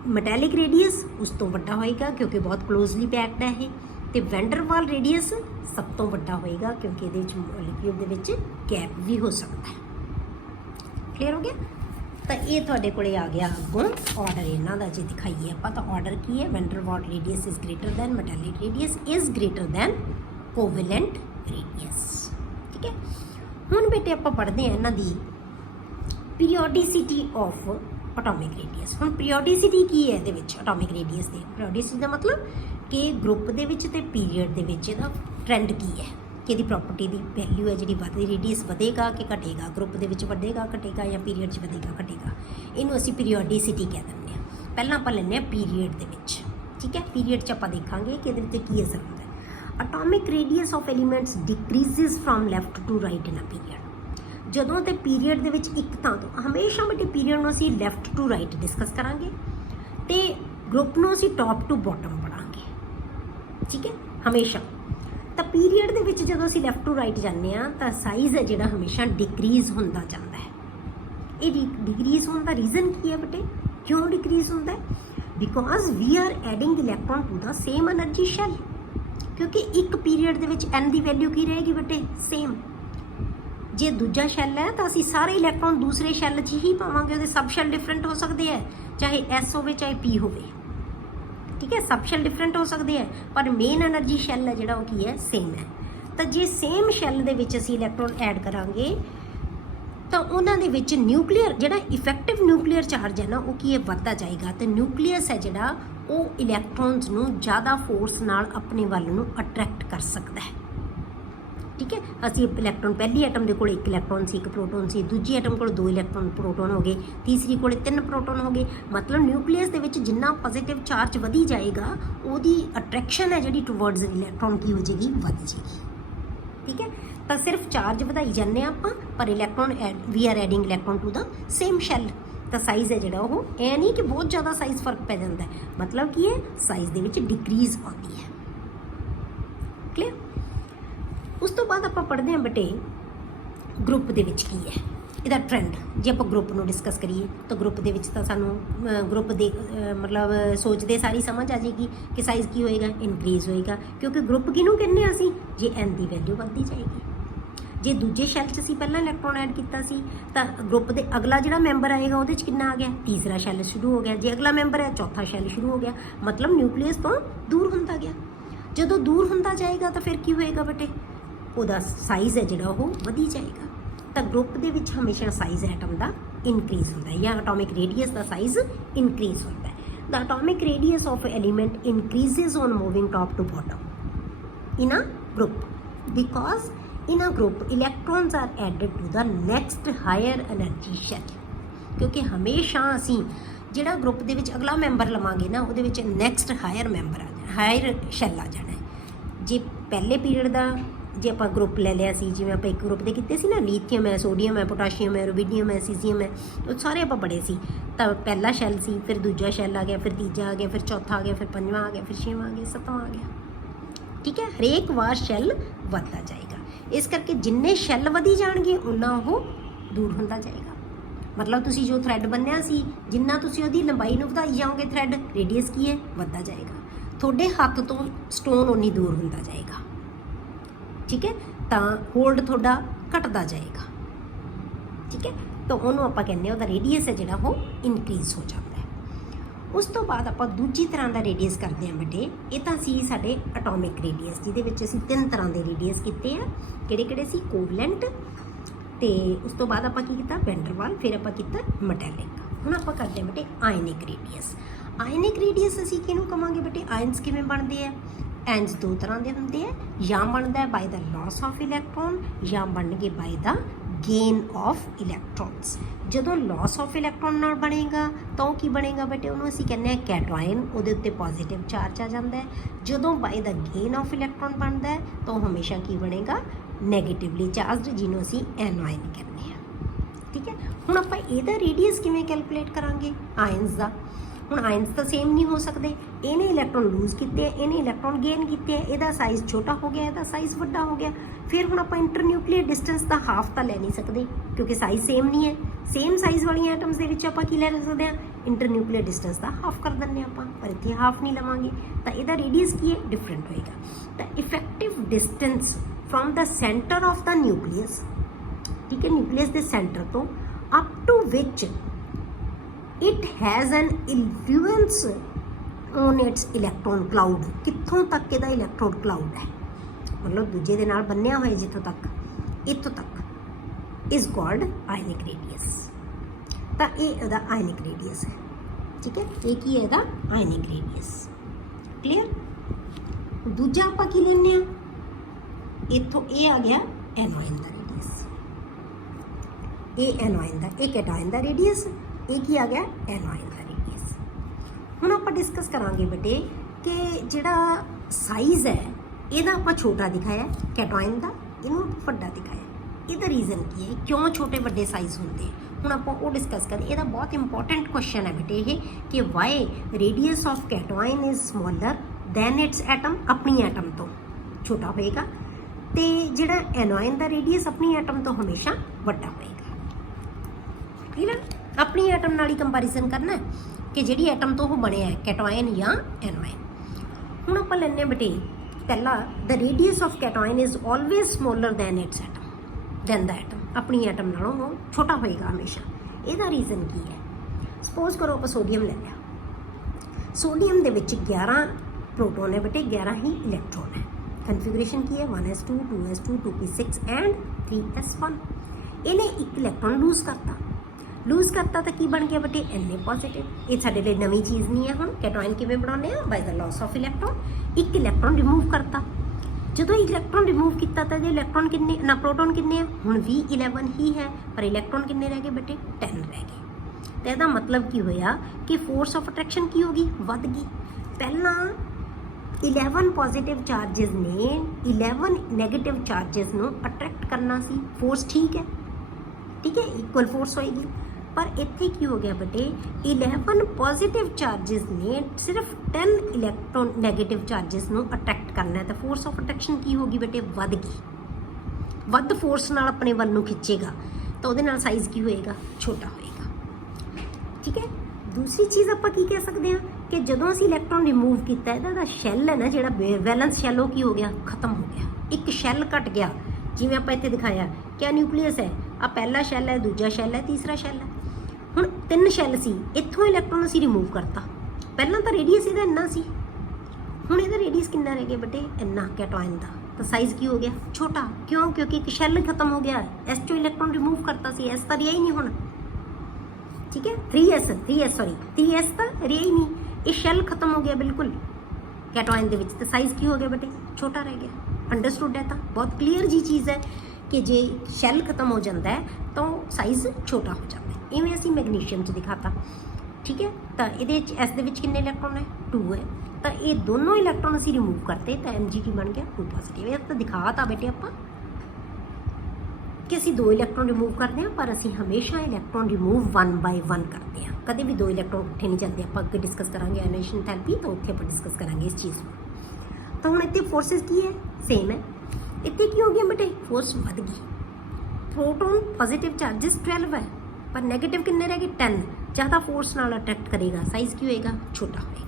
ਮੈਟੈਲਿਕ ਰੇਡੀਅਸ ਉਸ ਤੋਂ ਵੱਡਾ ਹੋਏਗਾ, ਕਿਉਂਕਿ ਬਹੁਤ ਕਲੋਜ਼ਲੀ ਪੈਕਡ ਹੈ ਇਹ। ਤੇ ਵੈਨ ਡਰ ਵਾਲ ਰੇਡੀਅਸ ਸਭ ਤੋਂ ਵੱਡਾ ਹੋਏਗਾ, ਕਿਉਂਕਿ ਇਹਦੇ ਵਿੱਚ ਮੋਲੀਕਿਊਲ ਦੇ ਵਿੱਚ ਗੈਪ ਵੀ ਹੋ ਸਕਦਾ ਹੈ। ਕਲੀਅਰ ਹੋ ਗਿਆ? ਤਾਂ ਇਹ ਤੁਹਾਡੇ ਕੋਲੇ ਆ ਗਿਆ ਅੱਗੋਂ ਆਰਡਰ ਇਹਨਾਂ ਦਾ। ਜੇ ਦਿਖਾਈਏ ਆਪਾਂ ਤਾਂ ਆਰਡਰ ਕੀ ਹੈ, van der Waals radius is greater than metallic radius is greater than covalent radius. ਠੀਕ ਹੈ, ਹੁਣ ਬੇਟੇ ਆਪਾਂ ਪੜ੍ਹਦੇ ਹਾਂ ਇਹਨਾਂ ਦੀ ਪੀਰੀਓਡਿਸਿਟੀ ਆਫ ਐਟੋਮਿਕ ਰੇਡੀਅਸ। ਹੁਣ ਪੀਰੀਓਡਿਸਿਟੀ ਕੀ ਹੈ ਇਹਦੇ ਵਿੱਚ, ਐਟੋਮਿਕ ਰੇਡੀਅਸ ਦੇ ਪੀਰੀਓਡਿਸਿਟੀ ਦਾ ਮਤਲਬ ਕਿ ਗਰੁੱਪ ਦੇ ਵਿੱਚ ਤੇ ਪੀਰੀਅਡ ਦੇ ਵਿੱਚ ਇਹਦਾ ਟ੍ਰੈਂਡ ਕੀ ਹੈ, ਕਿ ਇਹਦੀ ਪ੍ਰੋਪਰਟੀ ਦੀ ਵੈਲਿਊ ਹੈ ਜਿਹੜੀ ਵਧਦੀ, ਰੇਡੀਅਸ ਵਧੇਗਾ ਕਿ ਘਟੇਗਾ, ਗਰੁੱਪ ਦੇ ਵਿੱਚ ਵਧੇਗਾ ਘਟੇਗਾ, ਜਾਂ ਪੀਰੀਅਡ 'ਚ ਵਧੇਗਾ ਘਟੇਗਾ, ਇਹਨੂੰ ਅਸੀਂ ਪੀਰੀਓਡਿਸਿਟੀ ਕਹਿ ਦਿੰਦੇ ਹਾਂ। ਪਹਿਲਾਂ ਆਪਾਂ ਲੈਂਦੇ ਹਾਂ ਪੀਰੀਅਡ ਦੇ ਵਿੱਚ। ਠੀਕ ਹੈ, ਪੀਰੀਅਡ 'ਚ ਆਪਾਂ ਦੇਖਾਂਗੇ ਕਿ ਇਹਦੇ ਵਿੱਚ ਕੀ ਅਸਰ ਹੁੰਦਾ ਹੈ। Atomic radius of elements decreases from left to right in a period. ਜਦੋਂ ਤੇ ਪੀਰੀਅਡ ਦੇ ਵਿੱਚ ਇੱਕ ਤਾਂ ਤੋਂ ਹਮੇਸ਼ਾ ਬੇਟੇ ਪੀਰੀਅਡ ਨੂੰ ਅਸੀਂ ਲੈਫਟ ਟੂ ਰਾਈਟ ਡਿਸਕਸ ਕਰਾਂਗੇ, ਤੇ ਗਰੁੱਪ ਨੂੰ ਅਸੀਂ ਟੌਪ ਟੂ ਬਾਟਮ ਪੜਾਂਗੇ। ਠੀਕ ਹੈ, ਹਮੇਸ਼ਾ। ਤਾਂ ਪੀਰੀਅਡ ਦੇ ਵਿੱਚ ਜਦੋਂ ਅਸੀਂ ਲੈਫਟ ਟੂ ਰਾਈਟ ਜਾਂਦੇ ਹਾਂ ਤਾਂ ਸਾਈਜ਼ ਹੈ ਜਿਹੜਾ ਹਮੇਸ਼ਾ ਡਿਕਰੀਜ਼ ਹੁੰਦਾ ਜਾਂਦਾ ਹੈ। ਇਹ ਡਿਕਰੀਜ਼ ਹੋਣ ਦਾ ਰੀਜ਼ਨ ਕੀ ਹੈ ਬੇਟੇ, ਕਿਉਂ ਡਿਕਰੀਜ਼ ਹੁੰਦਾ ਹੈ? Because we are adding electron to the same energy shell. ਕਿਉਂਕਿ ਇੱਕ ਪੀਰੀਅਡ ਦੇ ਵਿੱਚ n ਦੀ ਵੈਲਿਊ ਕੀ ਰਹੇਗੀ ਬੇਟੇ, ਸੇਮ। ਜੇ ਦੂਜਾ ਸ਼ੈਲ ਹੈ ਤਾਂ ਅਸੀਂ ਸਾਰੇ ਇਲੈਕਟ੍ਰੋਨ ਦੂਸਰੇ ਸ਼ੈਲ 'ਚ ਹੀ ਪਾਵਾਂਗੇ, ਉਹਦੇ ਸਬ ਸ਼ੈਲ ਡਿਫਰੈਂਟ ਹੋ ਸਕਦੇ ਹੈ, ਚਾਹੇ S ਹੋਵੇ ਚਾਹੇ P ਹੋਵੇ। ਠੀਕ ਹੈ, ਸਬ ਸ਼ੈਲ ਡਿਫਰੈਂਟ ਹੋ ਸਕਦੇ ਹੈ, ਪਰ ਮੇਨ એનર્ਜੀ ਸ਼ੈਲ ਹੈ ਜਿਹੜਾ ਉਹ ਕੀ ਹੈ, ਸੇਮ ਹੈ। ਤਾਂ ਜੇ ਸੇਮ ਸ਼ੈਲ ਦੇ ਵਿੱਚ ਅਸੀਂ ਇਲੈਕਟ੍ਰੋਨ ਐਡ ਕਰਾਂਗੇ ਤਾਂ ਉਹਨਾਂ ਦੇ ਵਿੱਚ ਨਿਊਕਲੀਅਰ ਜਿਹੜਾ ਇਫੈਕਟਿਵ ਨਿਊਕਲੀਅਰ ਚਾਰਜ ਹੈ ਨਾ, ਉਹ ਕੀ ਹੈ, ਵੱਧਦਾ ਜਾਏਗਾ। ਤੇ ਨਿਊਕਲੀਅਸ ਹੈ ਜਿਹੜਾ ਉਹ ਇਲੈਕਟ੍ਰੋਨਸ ਨੂੰ ਜ਼ਿਆਦਾ ਫੋਰਸ ਨਾਲ ਆਪਣੇ ਵੱਲ ਨੂੰ ਅਟਰੈਕਟ ਕਰ ਸਕਦਾ ਹੈ। ਠੀਕ ਹੈ, ਅਸੀਂ ਇਲੈਕਟ੍ਰੋਨ, ਪਹਿਲੀ ਐਟਮ ਦੇ ਕੋਲ 1 ਇਲੈਕਟ੍ਰੋਨ ਸੀ, 1 ਪ੍ਰੋਟੋਨ ਸੀ, ਦੂਜੀ ਐਟਮ ਕੋਲ 2 ਇਲੈਕਟ੍ਰੋਨ ਪ੍ਰੋਟੋਨ ਹੋ ਗਏ, ਤੀਸਰੀ ਕੋਲ 3 ਪ੍ਰੋਟੋਨ ਹੋ ਗਏ। ਮਤਲਬ ਨਿਊਕਲੀਅਸ ਦੇ ਵਿੱਚ ਜਿੰਨਾ ਪੋਜ਼ਿਟਿਵ ਚਾਰਜ ਵਧੀ ਜਾਏਗਾ, ਉਹਦੀ ਅਟਰੈਕਸ਼ਨ ਹੈ ਜਿਹੜੀ ਟੂਵਰਡਸ ਇਲੈਕਟ੍ਰੋਨ ਕੀ ਹੋ ਜਾਏਗੀ, ਵੱਧ ਜਾਏਗੀ। ਠੀਕ ਹੈ, ਤਾਂ ਸਿਰਫ ਚਾਰਜ ਵਧਾਈ ਜਾਂਦੇ ਹਾਂ ਆਪਾਂ, ਪਰ electron we are adding electron to the same shell. ਤਾਂ ਸਾਈਜ਼ ਹੈ ਜਿਹੜਾ ਉਹ ਇਹ ਨਹੀਂ ਕਿ ਬਹੁਤ ਜ਼ਿਆਦਾ ਸਾਈਜ਼ ਫਰਕ ਪੈ ਜਾਂਦਾ, ਮਤਲਬ ਕੀ ਹੈ, ਸਾਈਜ਼ ਦੇ ਵਿੱਚ ਡਿਕਰੀਜ਼ ਆਉਂਦੀ ਹੈ। ਕਲੀਅਰ? ਉਸ ਤੋਂ ਬਾਅਦ ਆਪਾਂ ਪੜ੍ਹਦੇ ਹਾਂ ਬੇਟੇ ਗਰੁੱਪ ਦੇ ਵਿੱਚ ਕੀ ਹੈ ਇਹਦਾ ਟ੍ਰੈਂਡ। ਜੇ ਆਪਾਂ ਗਰੁੱਪ ਨੂੰ ਡਿਸਕਸ ਕਰੀਏ ਤਾਂ ਗਰੁੱਪ ਦੇ ਵਿੱਚ ਤਾਂ ਸਾਨੂੰ ਗਰੁੱਪ ਦੇ ਮਤਲਬ ਸੋਚਦੇ ਸਾਰੀ ਸਮਝ ਆ ਜਾਏਗੀ ਕਿ ਸਾਈਜ਼ ਕੀ ਹੋਏਗਾ, ਇਨਕਰੀਜ਼ ਹੋਏਗਾ। ਕਿਉਂਕਿ ਗਰੁੱਪ ਕਿਹਨੂੰ ਕਹਿੰਦੇ ਹਾਂ ਅਸੀਂ, ਜੇ n ਦੀ ਵੈਲਿਊ ਵੱਧਦੀ ਜਾਏਗੀ। ਜੇ ਦੂਜੇ ਸ਼ੈਲ 'ਚ ਅਸੀਂ ਪਹਿਲਾਂ ਇਲੈਕਟ੍ਰੋਨ ਐਡ ਕੀਤਾ ਸੀ ਤਾਂ ਗਰੁੱਪ ਦੇ ਅਗਲਾ ਜਿਹੜਾ ਮੈਂਬਰ ਆਏਗਾ ਉਹਦੇ 'ਚ ਕਿੰਨਾ ਆ ਗਿਆ, ਤੀਸਰਾ ਸ਼ੈਲ ਸ਼ੁਰੂ ਹੋ ਗਿਆ। ਜੇ ਅਗਲਾ ਮੈਂਬਰ ਹੈ, ਚੌਥਾ ਸ਼ੈਲ ਸ਼ੁਰੂ ਹੋ ਗਿਆ। ਮਤਲਬ ਨਿਊਕਲੀਅਸ ਤੋਂ ਦੂਰ ਹੁੰਦਾ ਗਿਆ। ਜਦੋਂ ਦੂਰ ਹੁੰਦਾ ਜਾਏਗਾ ਤਾਂ ਫਿਰ ਕੀ ਹੋਏਗਾ ਬੇਟੇ, ਉਹਦਾ ਸਾਈਜ਼ ਹੈ ਜਿਹੜਾ ਉਹ ਵਧੀ ਜਾਏਗਾ। ਤਾਂ ਗਰੁੱਪ ਦੇ ਵਿੱਚ ਹਮੇਸ਼ਾ ਸਾਈਜ਼ ਐਟਮ ਦਾ ਇਨਕਰੀਜ਼ ਹੁੰਦਾ ਹੈ ਜਾਂ ਐਟੋਮਿਕ ਰੇਡੀਅਸ ਦਾ ਸਾਈਜ਼ ਇਨਕਰੀਜ਼ ਹੁੰਦਾ ਹੈ। The atomic radius of element increases on moving top to bottom in a group because in a group electrons are added to the next higher energy shell। ਕਿਉਂਕਿ ਹਮੇਸ਼ਾ ਅਸੀਂ ਜਿਹੜਾ group ਦੇ ਵਿੱਚ ਅਗਲਾ member ਲਵਾਂਗੇ ਨਾ ਉਹਦੇ ਵਿੱਚ ਨੈਕਸਟ ਹਾਇਰ ਮੈਂਬਰ ਆ ਜਾਣਾ, ਹਾਇਰ ਸ਼ੈਲ ਆ ਜਾਣਾ ਹੈ। ਜੇ ਪਹਿਲੇ ਪੀਰੀਅਡ ਦਾ ਜੇ ਆਪਾਂ ਗਰੁੱਪ ਲੈ ਲਿਆ ਸੀ, ਜਿਵੇਂ ਆਪਾਂ ਇੱਕ ਗਰੁੱਪ ਦੇ ਕੀਤੇ ਸੀ ਨਾ, ਲੀਥੀਅਮ ਹੈ, ਸੋਡੀਅਮ ਹੈ, ਪੋਟਾਸ਼ੀਅਮ ਹੈ, ਰੂਬੀਡੀਅਮ ਹੈ, ਸੀਜ਼ੀਅਮ ਹੈ, ਉਹ ਸਾਰੇ ਆਪਾਂ ਪੜ੍ਹੇ ਸੀ। ਤਾਂ ਪਹਿਲਾ ਸ਼ੈਲ ਸੀ, ਫਿਰ ਦੂਜਾ ਸ਼ੈਲ ਆ ਗਿਆ, ਫਿਰ ਤੀਜਾ ਆ ਗਿਆ, ਫਿਰ ਚੌਥਾ ਆ ਗਿਆ, ਫਿਰ ਪੰਜਵਾਂ ਆ ਗਿਆ, ਫਿਰ ਛੇਵਾਂ ਆ ਗਿਆ, ਸੱਤਵਾਂ ਆ ਗਿਆ। ਠੀਕ ਹੈ, ਹਰੇਕ ਵਾਰ ਸ਼ੈਲ ਵੱਧਦਾ ਜਾਏਗਾ। ਇਸ ਕਰਕੇ ਜਿੰਨੇ ਸ਼ੈਲ ਵਧੀ ਜਾਣਗੇ ਉਨਾ ਉਹ ਦੂਰ ਹੁੰਦਾ ਜਾਏਗਾ। ਮਤਲਬ ਤੁਸੀਂ ਜੋ ਥਰੈਡ ਬੰਨਿਆ ਸੀ, ਜਿੰਨਾ ਤੁਸੀਂ ਉਹਦੀ ਲੰਬਾਈ ਨੂੰ ਵਧਾਈ ਜਾਓਗੇ, ਥਰੈਡ ਰੇਡੀਅਸ ਕੀ ਹੈ, ਵੱਧਦਾ ਜਾਏਗਾ। ਤੁਹਾਡੇ ਹੱਥ ਤੋਂ ਸਟੋਨ ਉਨੀ ਦੂਰ ਹੁੰਦਾ ਜਾਏਗਾ। ਠੀਕ ਹੈ, ਤਾਂ ਹੋਲਡ ਤੁਹਾਡਾ ਘਟਦਾ ਜਾਏਗਾ। ਠੀਕ ਹੈ, ਤਾਂ ਉਹਨੂੰ ਆਪਾਂ ਕਹਿੰਦੇ ਹਾਂ ਉਹਦਾ ਰੇਡੀਅਸ ਹੈ ਜਿਹੜਾ ਉਹ ਇਨਕਰੀਜ਼ ਹੋ ਜਾਂਦਾ ਹੈ। ਉਸ ਤੋਂ ਬਾਅਦ ਆਪਾਂ ਦੂਜੀ ਤਰ੍ਹਾਂ ਦਾ ਰੇਡੀਅਸ ਕਰਦੇ ਹਾਂ ਬੇਟੇ। ਇਹ ਤਾਂ ਸੀ ਸਾਡੇ ਐਟੋਮਿਕ ਰੇਡੀਅਸ, ਜਿਹਦੇ ਵਿੱਚ ਅਸੀਂ 3 ਤਰ੍ਹਾਂ ਦੇ ਰੇਡੀਅਸ ਕੀਤੇ ਆ। ਕਿਹੜੇ ਸੀ? ਕੋਵਲੈਂਟ, ਤੇ ਉਸ ਤੋਂ ਬਾਅਦ ਆਪਾਂ ਕੀ ਕੀਤਾ? ਵੈਂਡਰਵਾਲ, ਫਿਰ ਆਪਾਂ ਕੀਤਾ ਮੈਟੈਲਿਕ। ਹੁਣ ਆਪਾਂ ਕਰਦੇ ਹਾਂ ਬੇਟੇ ਆਇਨਿਕ ਰੇਡੀਅਸ। ਆਇਨਿਕ ਰੇਡੀਅਸ ਅਸੀਂ ਕਿਹਨੂੰ ਕਵਾਂਗੇ ਬੇਟੇ? ਆਇਨਸ ਕਿਵੇਂ ਬਣਦੇ ਆ? ਐਨਸ 2 ਤਰ੍ਹਾਂ ਦੇ ਹੁੰਦੇ ਆ, ਜਾਂ ਬਣਦਾ ਹੈ ਬਾਈ ਦਾ ਲਾਸ ਆਫ ਇਲੈਕਟ੍ਰੋਨ, ਜਾਂ ਬਣਨਗੇ ਬਾਈ ਦਾ ਗੇਨ ਆਫ ਇਲੈਕਟ੍ਰੋਨਸ। ਜਦੋਂ ਲਾਸ ਆਫ ਇਲੈਕਟ੍ਰੋਨ ਨਾਲ ਬਣੇਗਾ ਤਾਂ ਉਹ ਕੀ ਬਣੇਗਾ ਬੇਟੇ? ਉਹਨੂੰ ਅਸੀਂ ਕਹਿੰਦੇ ਹਾਂ ਕੈਟਾਇਨ, ਉਹਦੇ ਉੱਤੇ ਪੋਜ਼ੀਟਿਵ ਚਾਰਜ ਆ ਜਾਂਦਾ ਹੈ। ਜਦੋਂ ਬਾਈ ਦਾ ਗੇਨ ਆਫ ਇਲੈਕਟ੍ਰੋਨ ਬਣਦਾ ਹੈ ਤਾਂ ਉਹ ਹਮੇਸ਼ਾ ਕੀ ਬਣੇਗਾ? ਨੈਗੇਟਿਵਲੀ ਚਾਰਜਡ, ਜਿਹਨੂੰ ਅਸੀਂ ਐਨਆਇਨ ਕਹਿੰਦੇ ਹਾਂ। ਠੀਕ ਹੈ, ਹੁਣ ਆਪਾਂ ਇਹਦਾ ਰੇਡੀਅਸ ਕਿਵੇਂ ਕੈਲਕੂਲੇਟ ਕਰਾਂਗੇ ਆਇਨਸ ਦਾ? ਹੁਣ ਆਇਨਸ ਤਾਂ ਸੇਮ ਨਹੀਂ ਹੋ ਸਕਦੇ। ਇਹਨੇ ਇਲੈਕਟ੍ਰੋਨ ਲੂਜ਼ ਕੀਤੇ ਆ, ਇਹਨੇ ਇਲੈਕਟ੍ਰੋਨ ਗੇਨ ਕੀਤੇ ਆ, ਇਹਦਾ ਸਾਈਜ਼ ਛੋਟਾ ਹੋ ਗਿਆ, ਇਹਦਾ ਸਾਈਜ਼ ਵੱਡਾ ਹੋ ਗਿਆ। ਫਿਰ ਹੁਣ ਆਪਾਂ ਇੰਟਰਨਿਊਕਲੀਅਰ ਡਿਸਟੈਂਸ ਦਾ ਹਾਫ ਤਾਂ ਲੈ ਨਹੀਂ ਸਕਦੇ, ਕਿਉਂਕਿ ਸਾਈਜ਼ ਸੇਮ ਨਹੀਂ ਹੈ। ਸੇਮ ਸਾਈਜ਼ ਵਾਲੀਆਂ ਐਟਮਸ ਦੇ ਵਿੱਚ ਆਪਾਂ ਕੀ ਲੈ ਸਕਦੇ ਹਾਂ? ਇੰਟਰਨਿਊਕਲੀਅਰ ਡਿਸਟੈਂਸ ਦਾ ਹਾਫ ਕਰ ਦਿੰਦੇ ਆਪਾਂ, ਪਰ ਇੱਥੇ ਹਾਫ ਨਹੀਂ ਲਵਾਂਗੇ, ਤਾਂ ਇਹਦਾ ਰੇਡੀਅਸ ਕੀ ਹੈ? ਡਿਫਰੈਂਟ ਹੋਏਗਾ। ਤਾਂ effective distance from the centre of the nucleus, ਠੀਕ ਹੈ, ਨਿਊਕਲੀਅਸ ਦੇ ਸੈਂਟਰ ਤੋਂ up to which it has an influence on its electron cloud। ਕਿੱਥੋਂ ਤੱਕ ਇਹਦਾ ਇਲੈਕਟ੍ਰੋਨ ਕਲਾਊਡ ਹੈ, ਮਤਲਬ ਦੂਜੇ ਦੇ ਨਾਲ ਬੰਨਿਆ ਹੋਇਆ ਜਿੱਥੋਂ ਤੱਕ, ਇੱਥੋਂ ਤੱਕ is called ionic radius। ਤਾਂ ਇਹ ਇਹਦਾ ionic radius ਹੈ। ਠੀਕ ਹੈ, ਇਹ ਕੀ ਹੈ? ਇਹਦਾ ionic radius। ਕਲੀਅਰ? ਦੂਜਾ ਆਪਾਂ ਕੀ ਲੈਂਦੇ ਆ? ਇੱਥੋਂ ਇਹ ਆ ਗਿਆ ਐਨੋਇਨ ਦਾ ਰੇਡੀਅਸ, ਇਹ ਐਨੋਇਨ ਦਾ, ਇਹ ਕੈਟਾਇਨ ਦਾ ਰੇਡੀਅਸ, ਇਹ ਕੀ ਆ ਗਿਆ? ਐਨੋਇਨ ਦਾ ਰੇਡੀਅਸ। ਹੁਣ ਆਪਾਂ ਡਿਸਕਸ ਕਰਾਂਗੇ ਬੇਟੇ ਕਿ ਜਿਹੜਾ ਸਾਈਜ਼ ਹੈ ਇਹਦਾ ਆਪਾਂ ਛੋਟਾ ਦਿਖਾਇਆ ਕੈਟਾਇਨ ਦਾ, ਇਹਨੂੰ ਵੱਡਾ ਦਿਖਾਇਆ। ਇਹਦਾ ਰੀਜ਼ਨ ਕੀ ਹੈ? ਕਿਉਂ ਛੋਟੇ ਵੱਡੇ ਸਾਈਜ਼ ਹੁੰਦੇ? ਹੁਣ ਆਪਾਂ ਉਹ ਡਿਸਕਸ ਕਰਦੇ। ਇਹਦਾ ਬਹੁਤ ਇੰਪੋਰਟੈਂਟ ਕੁਐਸਚਨ ਹੈ ਬੇਟੇ ਇਹ, ਕਿ why radius of cation is smaller than its atom. ਆਪਣੀ ਐਟਮ ਤੋਂ ਛੋਟਾ ਹੋਏਗਾ, ਤੇ ਜਿਹੜਾ ਐਨੋਇਨ ਦਾ ਰੇਡੀਅਸ ਆਪਣੀ ਐਟਮ ਤੋਂ ਹਮੇਸ਼ਾ ਵੱਡਾ ਹੋਏਗਾ। ਠੀਕ ਹੈ, ਆਪਣੀ ਐਟਮ ਨਾਲ ਹੀ ਕੰਪੈਰੀਜ਼ਨ ਕਰਨਾ ਕਿ ਜਿਹੜੀ ਐਟਮ ਤੋਂ ਉਹ ਬਣਿਆ ਹੈ, ਕੈਟਾਇਨ ਜਾਂ ਐਨੋਇਨ। ਹੁਣ ਆਪਾਂ ਲੈਂਦੇ ਹਾਂ ਬੇਟੇ ਪਹਿਲਾ, the radius of cation is always smaller than its atom, then ਦਾ ਐਟਮ। ਆਪਣੀ ਐਟਮ ਨਾਲੋਂ ਉਹ ਛੋਟਾ ਹੋਏਗਾ ਹਮੇਸ਼ਾ। ਇਹਦਾ ਰੀਜ਼ਨ ਕੀ ਹੈ? ਸਪੋਜ਼ ਕਰੋ ਆਪਾਂ ਸੋਡੀਅਮ ਲੈ ਲਿਆ। ਸੋਡੀਅਮ ਦੇ ਵਿੱਚ 11 ਪ੍ਰੋਟੋਨ ਹੈ ਬੇਟੇ, 11 ਹੀ ਇਲੈਕਟ੍ਰੋਨ ਹੈ। ਕਨਫੀਗਰੇਸ਼ਨ ਕੀ ਹੈ? 1s2 2s2 2p6 and 3s1। ਇਹਨੇ ਇੱਕ ਇਲੈਕਟ੍ਰੋਨ ਲੂਜ਼ ਕਰਤਾ ਤਾਂ ਕੀ ਬਣ ਗਿਆ ਬੇਟੇ? Na positive. ਇਹ ਸਾਡੇ ਲਈ ਨਵੀਂ ਚੀਜ਼ ਨਹੀਂ ਹੈ। ਹੁਣ ਕੈਟਾਇਨ ਕਿਵੇਂ ਬਣਾਉਂਦੇ ਆ? ਬਾਈ ਦਾ ਲਾਸ ਆਫ ਇਲੈਕਟ੍ਰੋਨ। ਇੱਕ ਇਲੈਕਟ੍ਰੋਨ ਰਿਮੂਵ ਕਰਤਾ। ਜਦੋਂ ਇਲੈਕਟ੍ਰੋਨ ਰਿਮੂਵ ਕੀਤਾ ਤਾਂ ਇਹਦੇ ਇਲੈਕਟ੍ਰੋਨ ਕਿੰਨੇ ਨਾ ਪ੍ਰੋਟੋਨ ਕਿੰਨੇ ਆ? ਹੁਣ ਵੀ 11 ਹੀ ਹੈ, ਪਰ ਇਲੈਕਟ੍ਰੋਨ ਕਿੰਨੇ ਰਹਿ ਗਏ ਬੇਟੇ? 10 ਰਹਿ ਗਏ। ਤਾਂ ਇਹਦਾ ਮਤਲਬ ਕੀ ਹੋਇਆ ਕਿ ਫੋਰਸ ਆਫ ਅਟਰੈਕਸ਼ਨ ਕੀ ਹੋ ਗਈ? ਵੱਧ ਗਈ। ਪਹਿਲਾਂ 11 ਪੋਜ਼ੀਟਿਵ ਚਾਰਜਸ ਨੇ 11 ਨੈਗੇਟਿਵ ਚਾਰਜਸ ਨੂੰ ਅਟਰੈਕਟ ਕਰਨਾ ਸੀ। ਫੋਰਸ ਠੀਕ ਹੈ, ਇਕੁਅਲ ਫੋਰਸ ਹੋਏਗੀ। ਪਰ ਇੱਥੇ ਕੀ ਹੋ ਗਿਆ ਬੇਟੇ? 11 ਪੋਜ਼ੀਟਿਵ ਚਾਰਜਸ ਨੇ ਸਿਰਫ 10 ਇਲੈਕਟ੍ਰੋਨ ਨੈਗੇਟਿਵ ਚਾਰਜਸ ਨੂੰ ਅਟਰੈਕਟ ਕਰਨਾ ਹੈ, ਤਾਂ ਫੋਰਸ ਆਫ ਅਟਰੈਕਸ਼ਨ ਕੀ ਹੋ ਗਈ ਬੇਟੇ? ਵੱਧ ਗਈ। ਵੱਧ ਫੋਰਸ ਨਾਲ ਆਪਣੇ ਵੱਲ ਨੂੰ ਖਿੱਚੇਗਾ ਤਾਂ ਉਹਦੇ ਨਾਲ ਸਾਈਜ਼ ਕੀ ਹੋਏਗਾ? ਛੋਟਾ ਹੋਏਗਾ। ਠੀਕ ਹੈ, ਦੂਸਰੀ ਚੀਜ਼ ਆਪਾਂ ਕੀ ਕਹਿ ਸਕਦੇ ਹਾਂ ਕਿ ਜਦੋਂ ਅਸੀਂ ਇਲੈਕਟ੍ਰੋਨ ਰਿਮੂਵ ਕੀਤਾ, ਇਹਦਾ ਸ਼ੈਲ ਹੈ ਨਾ ਜਿਹੜਾ ਵੈਲੈਂਸ ਸ਼ੈਲ, ਉਹ ਕੀ ਹੋ ਗਿਆ? ਖਤਮ ਹੋ ਗਿਆ। ਇੱਕ ਸ਼ੈਲ ਘਟ ਗਿਆ। ਜਿਵੇਂ ਆਪਾਂ ਇੱਥੇ ਦਿਖਾਇਆ ਕਿ ਨਿਊਕਲੀਅਸ ਹੈ, ਆ ਪਹਿਲਾ ਸ਼ੈਲ ਹੈ, ਦੂਜਾ ਸ਼ੈਲ ਹੈ, ਤੀਸਰਾ ਸ਼ੈਲ ਹੈ। ਹੁਣ 3 ਸ਼ੈਲ ਸੀ, ਇੱਥੋਂ ਇਲੈਕਟ੍ਰੋਨ ਅਸੀਂ ਰਿਮੂਵ ਕਰਤਾ। ਪਹਿਲਾਂ ਤਾਂ ਰੇਡੀਅਸ ਇਹਦਾ ਇੰਨਾ ਸੀ, ਹੁਣ ਇਹਦਾ ਰੇਡੀਅਸ ਕਿੰਨਾ ਰਹਿ ਗਿਆ ਬੇਟੇ? ਇੰਨਾ ਕੈਟਾਇਨ ਦਾ। तो साइज की हो गया छोटा। क्यों? क्योंकि एक शैल खत्म हो गया, एस चो इलैक्ट्रॉन रिमूव करता सी, एस तो रिहा ही नहीं होना, ठीक है। 3s तो रिहा ही नहीं, ये शैल खत्म हो गया बिल्कुल कैटोआयन दे विच, तो साइज की हो गया बेटे छोटा रह गया। अंडरस्टूड है? तो बहुत क्लीयर जी चीज़ है कि जे शैल खत्म हो जाता है तो साइज छोटा हो जाता है। इवें असीं मैगनीशियम च दिखाता, ठीक है। तो ये एस दे विच कितने इलैक्ट्रॉन है? 2 है। तो ये दोनों इलैक्ट्रॉन असीं रिमूव करते तो Mg की बन गया 2 पॉजिटिव। ये तो दिखाता बेटे आपां कि असीं 2 इलैक्ट्रॉन रिमूव करते हैं, पर असीं हमेशा इलैक्ट्रॉन रिमूव 1 बाय 1 करते हैं, कदे भी 2 इलैक्ट्रॉन इकट्ठे नहीं जाते। आपां अगे डिस्कस करांगे आयनाइजेशन थैरेपी, तो उत्थे आपां डिस्कस करांगे इस चीज़ को। तो हुण इत्थे फोर्सेस की है? सेम है। इत्थे की हो गया बेटे? फोर्स वध गई। प्रोटोन पॉजिटिव चार्जिस 12 है, पर नैगेटिव कितने रह गए? 10। ज़्यादा फोर्स नाल अट्रैक्ट करेगा, साइज की होएगा? छोटा होएगा।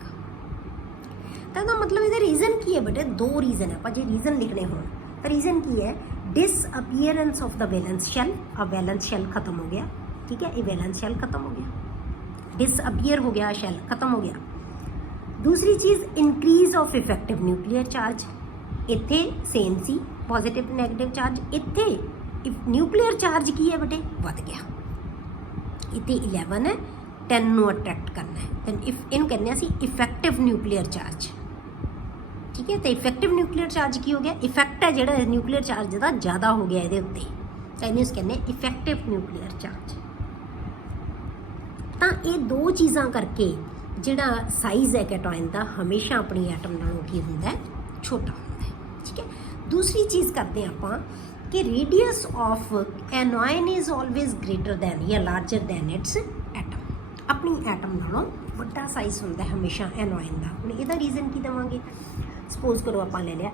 तो इसका मतलब ਇਹਦਾ रीजन की है बेटे? 2 रीजन है। आप जो रीजन लिखने हो तो रीजन की है? Disappearance of the valence shell. अब वैलेंस शेल खत्म हो गया, ठीक है। ये वैलेंस शेल खत्म हो गया, डिसअपीयर हो गया, शेल खत्म हो गया। दूसरी चीज़ increase of effective nuclear charge. इत्थे सेम सी पॉजिटिव नैगेटिव चार्ज, इत्थे न्यूक्लियर चार्ज की है बेटे? वध गया। इत्थे 11 है, 10 ਨੂੰ अट्रैक्ट करना है, दैन इनू कहने असीं इफेक्टिव न्यूक्लियर चार्ज, ठीक है। तो इफेक्टिव न्यूक्लियर चार्ज की हो गया? इफेक्ट है जिहड़ा न्यूक्लियर चार्ज का ज़्यादा हो गया ये उत्ते, तो इन्हूं कहने इफेक्टिव न्यूक्लियर चार्ज। तो ये 2 चीज़ां करके जिहड़ा साइज़ है कैटोआयन का हमेशा अपनी एटम नालों की हुंदा है? छोटा हुंदा है, ठीक है। दूसरी चीज़ करते हैं आपां कि radius of anion is always greater than या लार्जर दैन इट्स एटम। अपनी एटम नालों वड्डा साइज़ होंदा है हमेशा एनोआयन का। हुण इहदा रीजन की देवांगे? सपोज करो आपां ले लिया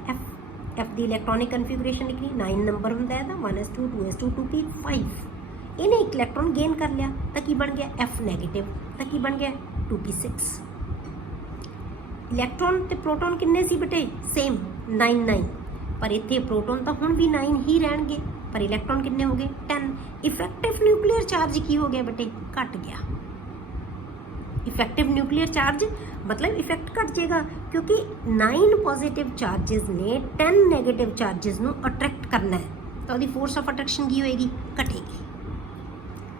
एफ दी इलैक्ट्रॉनिक कन्फिगरेशन लिखनी, 9 नंबर होंदा है, 1s2 2s2 2p 5। इन्हें एक इलैक्ट्रॉन गेन कर लिया तो की बन गया? F negative. तो की बन गया? 2p6। इलैक्ट्रॉन ते प्रोटॉन किन्ने सी बेटे? सेम 9 9, पर इत्थे प्रोटॉन तो हुण भी 9 ही रहणगे, पर इलैक्ट्रॉन किन्ने हो गए? 10। इफेक्टिव न्यूक्लियर चार्ज की हो गया बेटे? घट गया। इफेक्टिव न्यूक्लियर चार्ज मतलब इफेक्ट घट जाएगा, क्योंकि 9 पॉजिटिव चार्जिस ने 10 नैगेटिव चार्जिस नू अट्रैक्ट करना है, तो उसकी फोर्स ऑफ अट्रैक्शन की होएगी? घटेगी,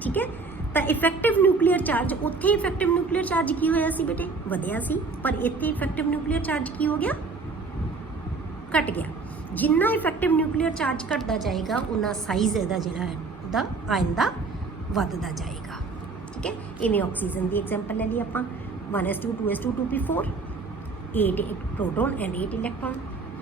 ठीक है। तो इफेक्टिव न्यूक्लियर चार्ज, उत्थे इफेक्टिव न्यूक्लियर चार्ज की होया सी बेटे? वधिया सी, पर इत्थे इफेक्टिव न्यूक्लियर चार्ज की हो गया? घट गया। जिन्ना इफेक्टिव न्यूक्लियर चार्ज घटता जाएगा उन्ना साइज़ इहदा जिहड़ा है दा आयन दा वधदा जाएगा, ठीक है। इवें ऑक्सीजन की एग्जाम्पल ले ली आपां, 1s2 2s2 2p4, 8 proton and 8 electron.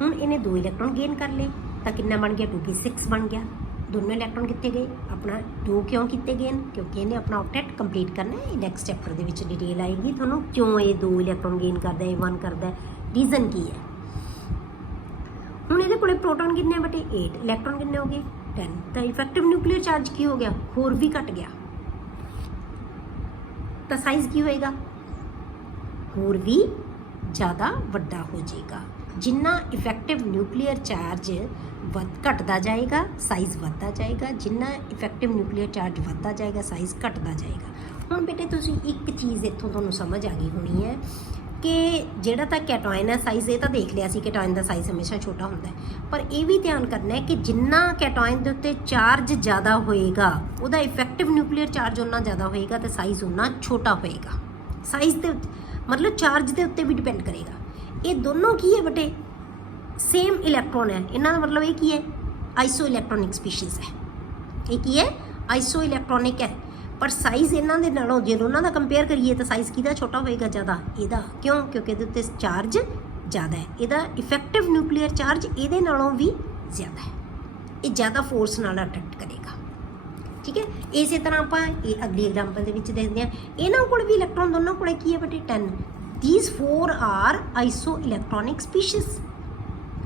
हुण इन्हें 2 इलैक्ट्रॉन गेन कर ले तो कितना बन गया? 2p6 बन गया। दोनों इलैक्ट्रॉन कितने गए? अपना 2 क्यों कितने गेन? क्योंकि इन्हें अपना ऑक्टेट कंप्लीट करना है। नैक्सट चैप्टर दे विच डिटेल आएगी थोनों क्यों ये 2 इलैक्ट्रॉन गेन करता है, 1 करता है, रीजन की है। हुण इहदे कोले प्रोटॉन कितने बेटे? 8। इलैक्ट्रॉन कितने हो गए? 10। तो इफेक्टिव न्यूक्लियर चार्ज की हो गया? होर भी घट गया। तो साइज़ की होएगा? होर भी ज़्यादा वड्डा हो जाएगा। जिन्ना इफेक्टिव न्यूक्लियर चार्ज घटता जाएगा साइज़ वधदा जाएगा, जिन्ना इफेक्टिव न्यूक्लियर चार्ज वधदा जाएगा साइज़ घटता जाएगा। हुण बेटे तुसीं एक चीज़ इत्थों तुहानूं समझ आ गई होनी है कि जिहड़ा तां कैटोआयन है साइज़ ये तो देख लिया सी, कैटोआयन का साइज़ हमेशा छोटा होता है, पर यह भी ध्यान करना है कि जिन्ना कैटोआयन के उत्ते चार्ज ज़्यादा होएगा उहदा इफेक्टिव न्यूक्लियर चार्ज उन्ना ज़्यादा होएगा तो साइज़ उन्ना छोटा होएगा। साइज़ के मतलब चार्ज के उत्ते भी डिपेंड करेगा। ये दोनों की है बेटे? सेम इलैक्ट्रॉन है, इन्हां दा मतलब ये की है? आइसो इलैक्ट्रॉनिक स्पीशीज़ है। ये की है? आइसो इलैक्ट्रॉनिक है, पर साइज़ इन्हां दे नालों जे दोनों का कंपेयर करिए तो साइज़ किहदा छोटा होएगा? ज़्यादा इहदा। क्यों? क्योंकि इहदे उत्ते चार्ज ज़्यादा है। इहदा इफेक्टिव न्यूक्लियर चार्ज इहदे नालों भी ज़्यादा है, ये ज़्यादा फोर्स नाल अट्रैक्ट करेगा, ठीक है। इस तरह आप अगली एग्जाम्पल के देखते हैं, इन्हों को भी इलैक्ट्रॉन दोनों को की है बेटे? 10। These 4 are isoelectronic species.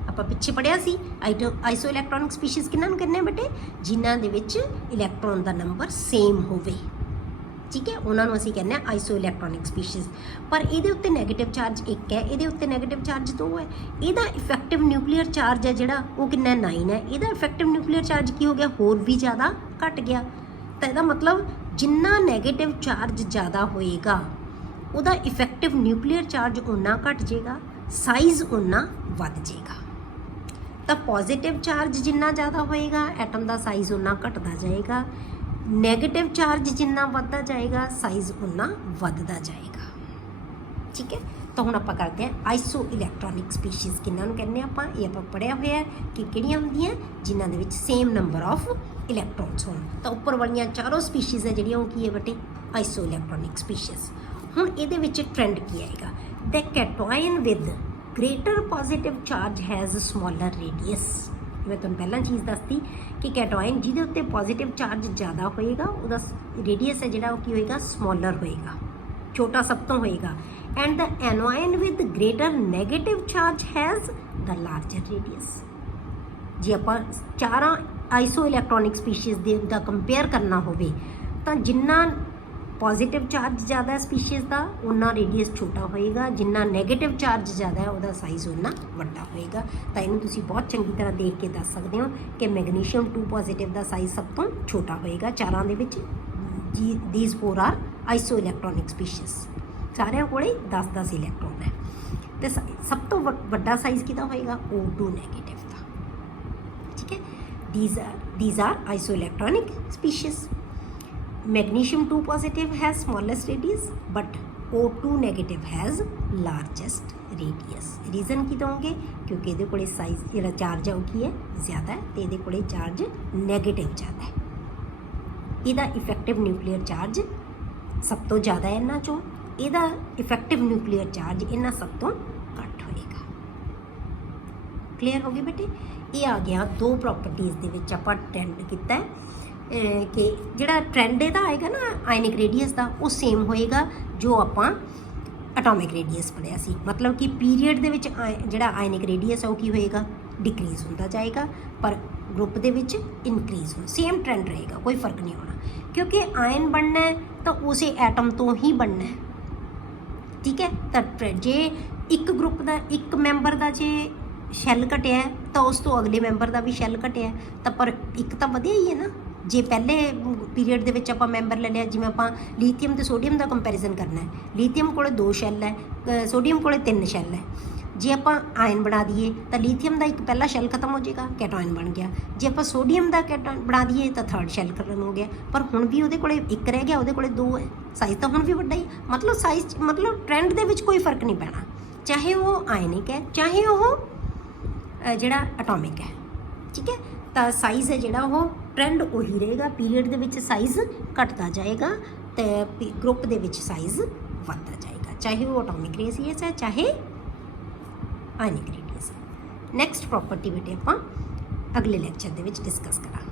आप पिछे पढ़िया सी आइसो इलैक्ट्रॉनिक स्पीशीज़ किन्हों कहने बेटे? जिन्हों के इलैक्ट्रॉन का नंबर सेम होवे, ठीक है, उन्होंने असीं कहने आइसो इलैक्ट्रॉनिक स्पीशीज़। पर ये उत्ते नैगेटिव चार्ज 1 है, ये उत्ते नैगेटिव चार्ज 2 है। इसदा इफेक्टिव न्यूक्लियर चार्ज है जिहड़ा वो कितना? 9 है। इसदा इफेक्टिव न्यूक्लियर चार्ज की हो गया? होर भी ज़्यादा घट गया। तो इसदा मतलब जिन्ना नैगेटिव चार्ज ज़्यादा होएगा उहदा इफेक्टिव न्यूक्लियर चार्ज उन्ना घट जाएगा, साइज़ उन्ना वध जाएगा। ਤਾਂ ਪੋਜ਼ਿਟਿਵ ਚਾਰਜ ਜਿੰਨਾ ਜ਼ਿਆਦਾ ਹੋਏਗਾ ਐਟਮ ਦਾ ਸਾਈਜ਼ ਉਨਾ ਘਟਦਾ ਜਾਏਗਾ, ਨੈਗੇਟਿਵ ਚਾਰਜ ਜਿੰਨਾ ਵੱਧਦਾ ਜਾਏਗਾ ਸਾਈਜ਼ ਉਨਾ ਵੱਧਦਾ ਜਾਏਗਾ। ਠੀਕ ਹੈ, ਤਾਂ ਹੁਣ ਆਪਾਂ ਕਰਦੇ ਹਾਂ ਆਈਸੋ ਇਲੈਕਟ੍ਰੋਨਿਕ ਸਪੀਸ਼ੀਜ਼ ਕਿਹਨਾਂ ਨੂੰ ਕਹਿੰਦੇ ਆਪਾਂ। ਇਹ ਆਪਾਂ ਪੜ੍ਹਿਆ ਹੋਇਆ ਕਿ ਕਿਹੜੀਆਂ ਹੁੰਦੀਆਂ, ਜਿਨ੍ਹਾਂ ਦੇ ਵਿੱਚ ਸੇਮ ਨੰਬਰ ਆਫ ਇਲੈਕਟ੍ਰੋਨਸ ਹੋਣ। ਤਾਂ ਉੱਪਰ ਵਾਲੀਆਂ ਚਾਰੋਂ ਸਪੀਸ਼ੀਜ਼ ਹੈ ਜਿਹੜੀਆਂ, ਉਹ ਕੀ ਹੈ ਬੇਟੇ, ਆਈਸੋ ਇਲੈਕਟ੍ਰੋਨਿਕ ਸਪੀਸ਼ੀਜ਼। ਹੁਣ ਇਹਦੇ ਵਿੱਚ ਟ੍ਰੈਂਡ ਕੀ ਆਏਗਾ, the cation with greater positive charge has smaller radius. ਮੈਂ ਤੁਹਾਨੂੰ ਪਹਿਲਾਂ ਚੀਜ਼ ਦੱਸਤੀ ਕਿ ਕੈਟਾਇਨ ਜਿਹਦੇ ਉੱਤੇ ਪੋਜ਼ਿਟਿਵ ਚਾਰਜ ਜ਼ਿਆਦਾ ਹੋਏਗਾ ਉਹਦਾ ਰੇਡੀਅਸ ਹੈ ਜਿਹੜਾ ਉਹ ਕੀ ਹੋਏਗਾ, ਸਮਾਲਰ ਹੋਏਗਾ, ਛੋਟਾ ਸਭ ਤੋਂ ਹੋਏਗਾ। And the anion with greater negative charge has the larger radius. ਜੇ ਆਪਾਂ ਚਾਰਾਂ ਆਈਸੋ ਇਲੈਕਟ੍ਰੋਨਿਕ ਸਪੀਸ਼ੀਜ਼ ਦੇ ਦਾ ਕੰਪੇਅਰ ਕਰਨਾ ਹੋਵੇ ਤਾਂ ਜਿੰਨਾ ਪੋਜ਼ਿਟਿਵ ਚਾਰਜ ਜ਼ਿਆਦਾ ਹੈ ਸਪੀਸ਼ੀਜ਼ ਦਾ ਉਨਾ ਰੇਡੀਅਸ ਛੋਟਾ ਹੋਏਗਾ, ਜਿੰਨਾ ਨੈਗੇਟਿਵ ਚਾਰਜ ਜ਼ਿਆਦਾ ਹੈ ਉਹਦਾ ਸਾਈਜ਼ ਉਨਾ ਵੱਡਾ ਹੋਏਗਾ। ਤਾਂ ਇਹਨੂੰ ਤੁਸੀਂ ਬਹੁਤ ਚੰਗੀ ਤਰ੍ਹਾਂ ਦੇਖ ਕੇ ਦੱਸ ਸਕਦੇ ਹੋ ਕਿ ਮੈਗਨੀਸ਼ੀਅਮ 2 ਪੋਜ਼ਿਟਿਵ ਦਾ ਸਾਈਜ਼ ਸਭ ਤੋਂ ਛੋਟਾ ਹੋਏਗਾ ਚਾਰਾਂ ਦੇ ਵਿੱਚ। ਥੀਸ 4 ਆਰ ਆਈਸੋ ਇਲੈਕਟ੍ਰੋਨਿਕ ਸਪੀਸ਼ੀਜ਼, ਸਾਰਿਆਂ ਕੋਲੇ 10-10 ਇਲੈਕਟ੍ਰੋਨ ਹੈ। ਤੇ ਸਭ ਤੋਂ ਵੱਡਾ ਸਾਈਜ਼ ਕਿਹਦਾ ਹੋਏਗਾ, O2 ਨੈਗੇਟਿਵ ਦਾ। ਠੀਕ ਹੈ, these are isoelectronic species. Magnesium 2 positive has smallest radius but O2 negative has largest radius. Reason की दोगे क्योंकि ਇਹਦੇ ਕੋਲੇ ਸਾਈਜ਼ ਜਿਹੜਾ ਚਾਰਜ ਹੈ ਉਹ ਕੀ ਹੈ, ਜ਼ਿਆਦਾ ਹੈ, ਤੇ ਇਹਦੇ ਕੋਲੇ ਚਾਰਜ ਨੈਗੇਟਿਵ ਜ਼ਿਆਦਾ ਹੈ। ਇਹਦਾ ਇਫੈਕਟਿਵ ਨਿਊਕਲੀਅਰ ਚਾਰਜ ਸਭ ਤੋਂ ਜ਼ਿਆਦਾ ਹੈ ਇਹਨਾਂ ਚੋਂ, ਇਹਦਾ ਇਫੈਕਟਿਵ ਨਿਊਕਲੀਅਰ ਚਾਰਜ ਇਹਨਾਂ ਸਭ ਤੋਂ ਘੱਟ ਹੋਏਗਾ। ਕਲੀਅਰ ਹੋ ਗਈ ਬੇਟੇ। ਇਹ ਆ ਗਿਆ ਦੋ ਪ੍ਰੋਪਰਟੀਜ਼ ਦੇ ਵਿੱਚ ਆਪਾਂ ਟ੍ਰੈਂਡ ਕੀਤਾ ਕਿ ਜਿਹੜਾ ਟ੍ਰੈਂਡ ਇਹਦਾ ਆਏਗਾ ਨਾ ਆਇਨਿਕ ਰੇਡੀਅਸ ਦਾ, ਉਹ ਸੇਮ ਹੋਏਗਾ ਜੋ ਆਪਾਂ ਐਟੋਮਿਕ ਰੇਡੀਅਸ ਪੜ੍ਹਿਆ ਸੀ। ਮਤਲਬ ਕਿ ਪੀਰੀਅਡ ਦੇ ਵਿੱਚ ਜਿਹੜਾ ਆਇਨਿਕ ਰੇਡੀਅਸ ਹੈ ਉਹ ਕੀ ਹੋਏਗਾ, ਡਿਕਰੀਜ਼ ਹੁੰਦਾ ਜਾਏਗਾ, ਪਰ ਗਰੁੱਪ ਦੇ ਵਿੱਚ ਇਨਕਰੀਜ਼ ਹੋ। ਸੇਮ ਟ੍ਰੈਂਡ ਰਹੇਗਾ, ਕੋਈ ਫਰਕ ਨਹੀਂ ਹੋਣਾ, ਕਿਉਂਕਿ ਆਇਨ ਬਣਨਾ ਹੈ ਤਾਂ ਉਸੇ ਐਟਮ ਤੋਂ ਹੀ ਬਣਨਾ ਹੈ। ਠੀਕ ਹੈ, ਤਾਂ ਜੇ ਇੱਕ ਗਰੁੱਪ ਦਾ ਇੱਕ ਮੈਂਬਰ ਦਾ ਜੇ ਸ਼ੈੱਲ ਘਟਿਆ ਤਾਂ ਉਸ ਤੋਂ ਅਗਲੇ ਮੈਂਬਰ ਦਾ ਵੀ ਸ਼ੈੱਲ ਘਟਿਆ, ਤਾਂ ਪਰ ਇੱਕ ਤਾਂ ਵਧਿਆ ਹੀ ਹੈ ਨਾ। ਜੇ ਪਹਿਲੇ ਪੀਰੀਅਡ ਦੇ ਵਿੱਚ ਆਪਾਂ ਮੈਂਬਰ ਲੈ ਲਿਆ, ਜਿਵੇਂ ਆਪਾਂ ਲੀਥੀਅਮ ਤੇ ਸੋਡੀਅਮ ਦਾ ਕੰਪੈਰੀਜ਼ਨ ਕਰਨਾ ਹੈ, ਲੀਥੀਅਮ ਕੋਲੇ 2 ਸ਼ੈੱਲ ਹੈ, ਸੋਡੀਅਮ ਕੋਲੇ 3 ਸ਼ੈੱਲ ਹੈ। ਜੇ ਆਪਾਂ ਆਇਨ ਬਣਾ ਦਈਏ ਤਾਂ ਲੀਥੀਅਮ ਦਾ ਇੱਕ ਪਹਿਲਾ ਸ਼ੈੱਲ ਖਤਮ ਹੋ ਜਾਏਗਾ, ਕੈਟਾਇਨ ਬਣ ਗਿਆ। ਜੇ ਆਪਾਂ ਸੋਡੀਅਮ ਦਾ ਕੈਟਾਇਨ ਬਣਾ ਦਈਏ ਤਾਂ 3rd ਸ਼ੈੱਲ ਖਤਮ ਹੋ ਗਿਆ, ਪਰ ਹੁਣ ਵੀ ਉਹਦੇ ਕੋਲੇ 1 ਰਹਿ ਗਿਆ, ਉਹਦੇ ਕੋਲੇ 2 ਹੈ। ਸਾਈਜ਼ ਤਾਂ ਹੁਣ ਵੀ ਵੱਡਾ ਹੀ, ਮਤਲਬ ਸਾਈਜ਼ ਮਤਲਬ ਟ੍ਰੈਂਡ ਦੇ ਵਿੱਚ ਕੋਈ ਫਰਕ ਨਹੀਂ ਪੈਣਾ, ਚਾਹੇ ਉਹ ਆਇਨਿਕ ਹੈ ਚਾਹੇ ਉਹ ਜਿਹੜਾ ਐਟੋਮਿਕ ਹੈ। ਠੀਕ ਹੈ, ਤਾਂ ਸਾਈਜ਼ ਹੈ ਜਿਹੜਾ ਉਹ ਟ੍ਰੈਂਡ ਉਹੀ ਰਹੇਗਾ। ਪੀਰੀਅਡ ਦੇ ਵਿੱਚ ਸਾਈਜ਼ ਘਟਦਾ ਜਾਏਗਾ ਤੇ ਗਰੁੱਪ ਦੇ ਵਿੱਚ ਸਾਈਜ਼ ਵੱਧਦਾ ਜਾਏਗਾ, ਚਾਹੇ ਉਹ ਐਟੋਮਿਕ ਰੇਡੀਅਸ ਹੈ ਚਾਹੇ ਆਇਨਿਕ ਰੇਡੀਅਸ ਹੈ। ਨੈਕਸਟ ਪ੍ਰੋਪਰਟੀ ਬੇਟੇ ਆਪਾਂ ਅਗਲੇ ਲੈਕਚਰ ਦੇ ਵਿੱਚ ਡਿਸਕਸ ਕਰਾਂਗੇ।